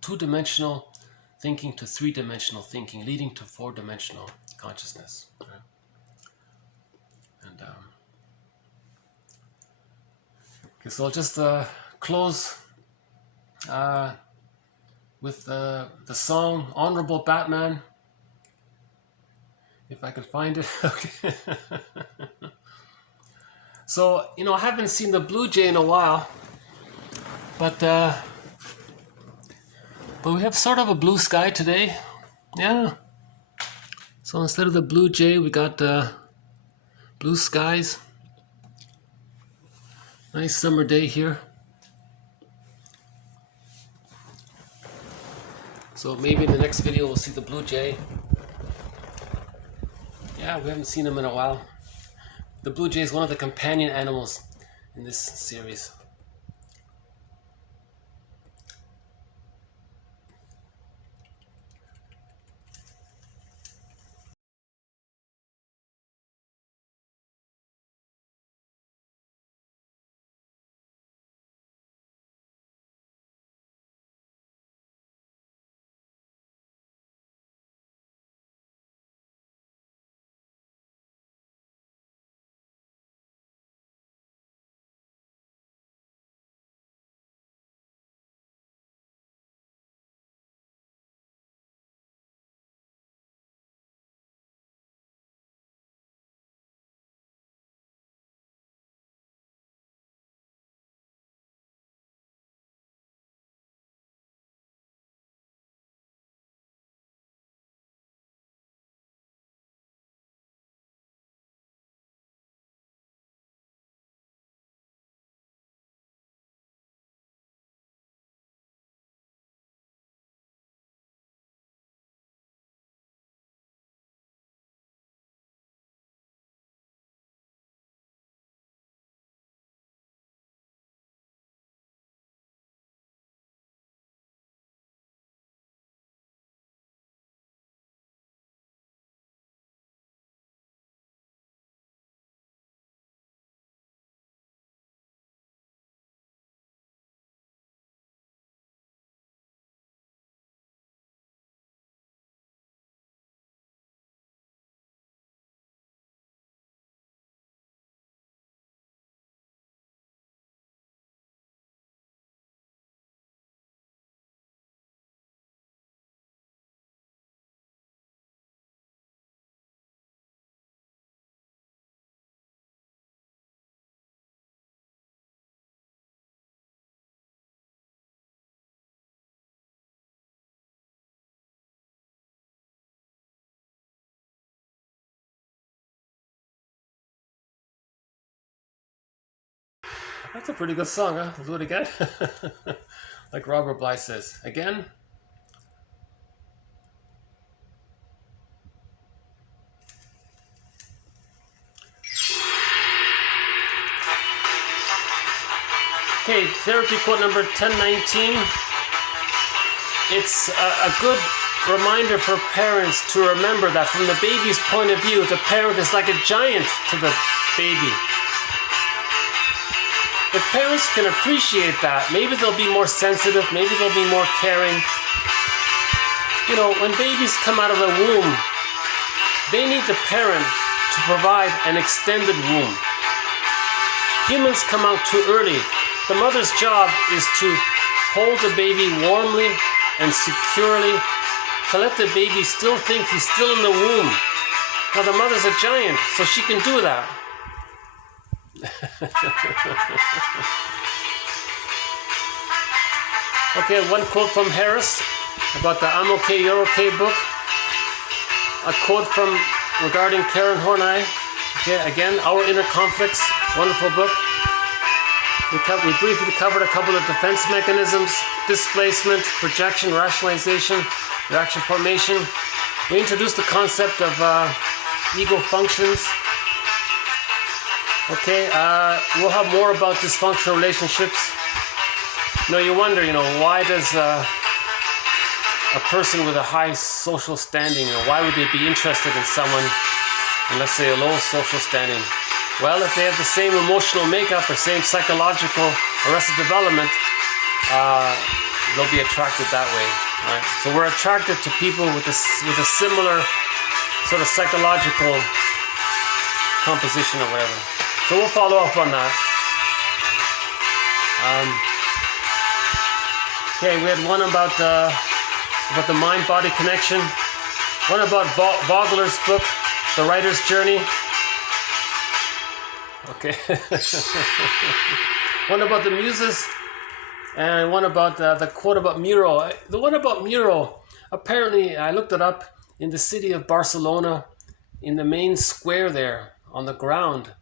two-dimensional thinking to three-dimensional thinking, leading to four-dimensional consciousness. Right? And okay, so I'll just close with the song "Honorable Batman," if I can find it. Okay. So, I haven't seen the blue jay in a while, but we have sort of a blue sky today. Yeah. So instead of the blue jay, we got blue skies. Nice summer day here. So maybe in the next video we'll see the blue jay. Yeah, we haven't seen him in a while. The blue jay is one of the companion animals in this series. That's a pretty good song, huh? We'll do it again. Like Robert Bly says. Again. Okay, therapy quote number 1019. It's a good reminder for parents to remember that from the baby's point of view, the parent is like a giant to the baby. If parents can appreciate that, maybe they'll be more sensitive, maybe they'll be more caring. You know, when babies come out of the womb, they need the parent to provide an extended womb. Humans come out too early. The mother's job is to hold the baby warmly and securely, to let the baby still think he's still in the womb. Now the mother's a giant, so she can do that. Okay, one quote from Harris about the I'm Okay, You're Okay book. A quote from regarding Karen Horney. Okay, again, Our Inner Conflicts, wonderful book. We briefly covered a couple of defense mechanisms: displacement, projection, rationalization, reaction formation. We introduced the concept of ego functions. Okay, we'll have more about dysfunctional relationships. You wonder, why does a person with a high social standing, why would they be interested in someone in, let's say, a low social standing? Well, if they have the same emotional makeup or same psychological arrested development, they'll be attracted that way, right? So we're attracted to people with a similar sort of psychological composition or whatever. So we'll follow up on that. Okay, we had one about the mind-body connection. One about Vogler's book, The Writer's Journey. Okay. One about the muses, and one about the quote about Miro. The one about Miro, apparently, I looked it up, in the city of Barcelona, in the main square there, on the ground.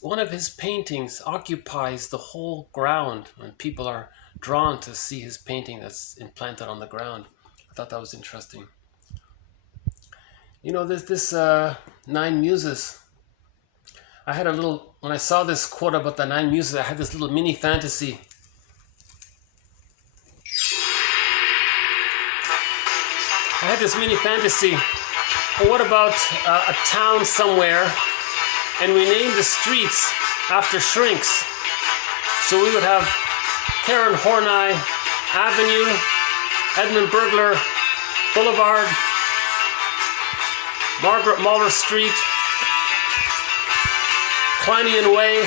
One of his paintings occupies the whole ground, and people are drawn to see his painting that's implanted on the ground. I thought that was interesting. There's this 9 muses. When I saw this quote about the 9 muses, I had this little mini fantasy. Well, what about a town somewhere, and we name the streets after shrinks? So we would have Karen Horney Avenue, Edmund Burglar Boulevard, Margaret Muller Street, Kleinian Way,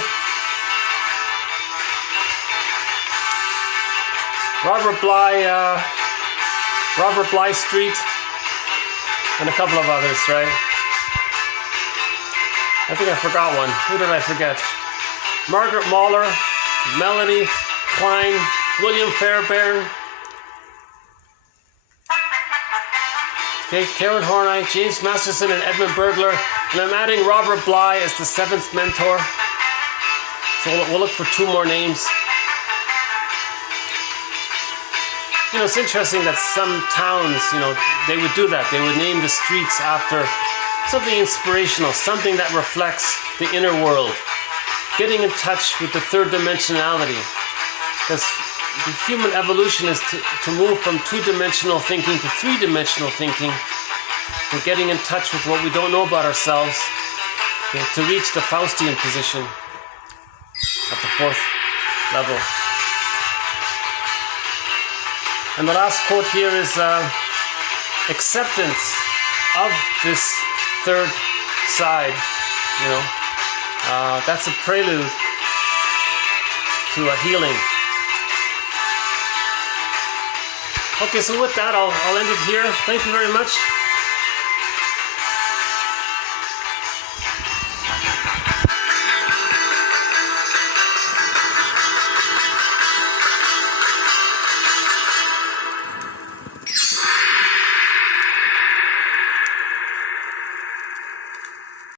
Robert Bly Street, and a couple of others, right? I think I forgot one. Who did I forget? Margaret Muller, Melanie Klein, William Fairbairn. Okay, Karen Horney, James Masterson, and Edmund Burglar. And I'm adding Robert Bly as the 7th mentor. So we'll look for 2 more names. It's interesting that some towns, they would do that. They would name the streets after something inspirational, something that reflects the inner world. Getting in touch with the 3rd dimensionality. Because the human evolution is to move from 2-dimensional thinking to 3-dimensional thinking. We're getting in touch with what we don't know about ourselves, to reach the Faustian position at the 4th level. And the last quote here is acceptance of this 3rd side. That's a prelude to a healing. Okay, so with that, I'll end it here. Thank you very much.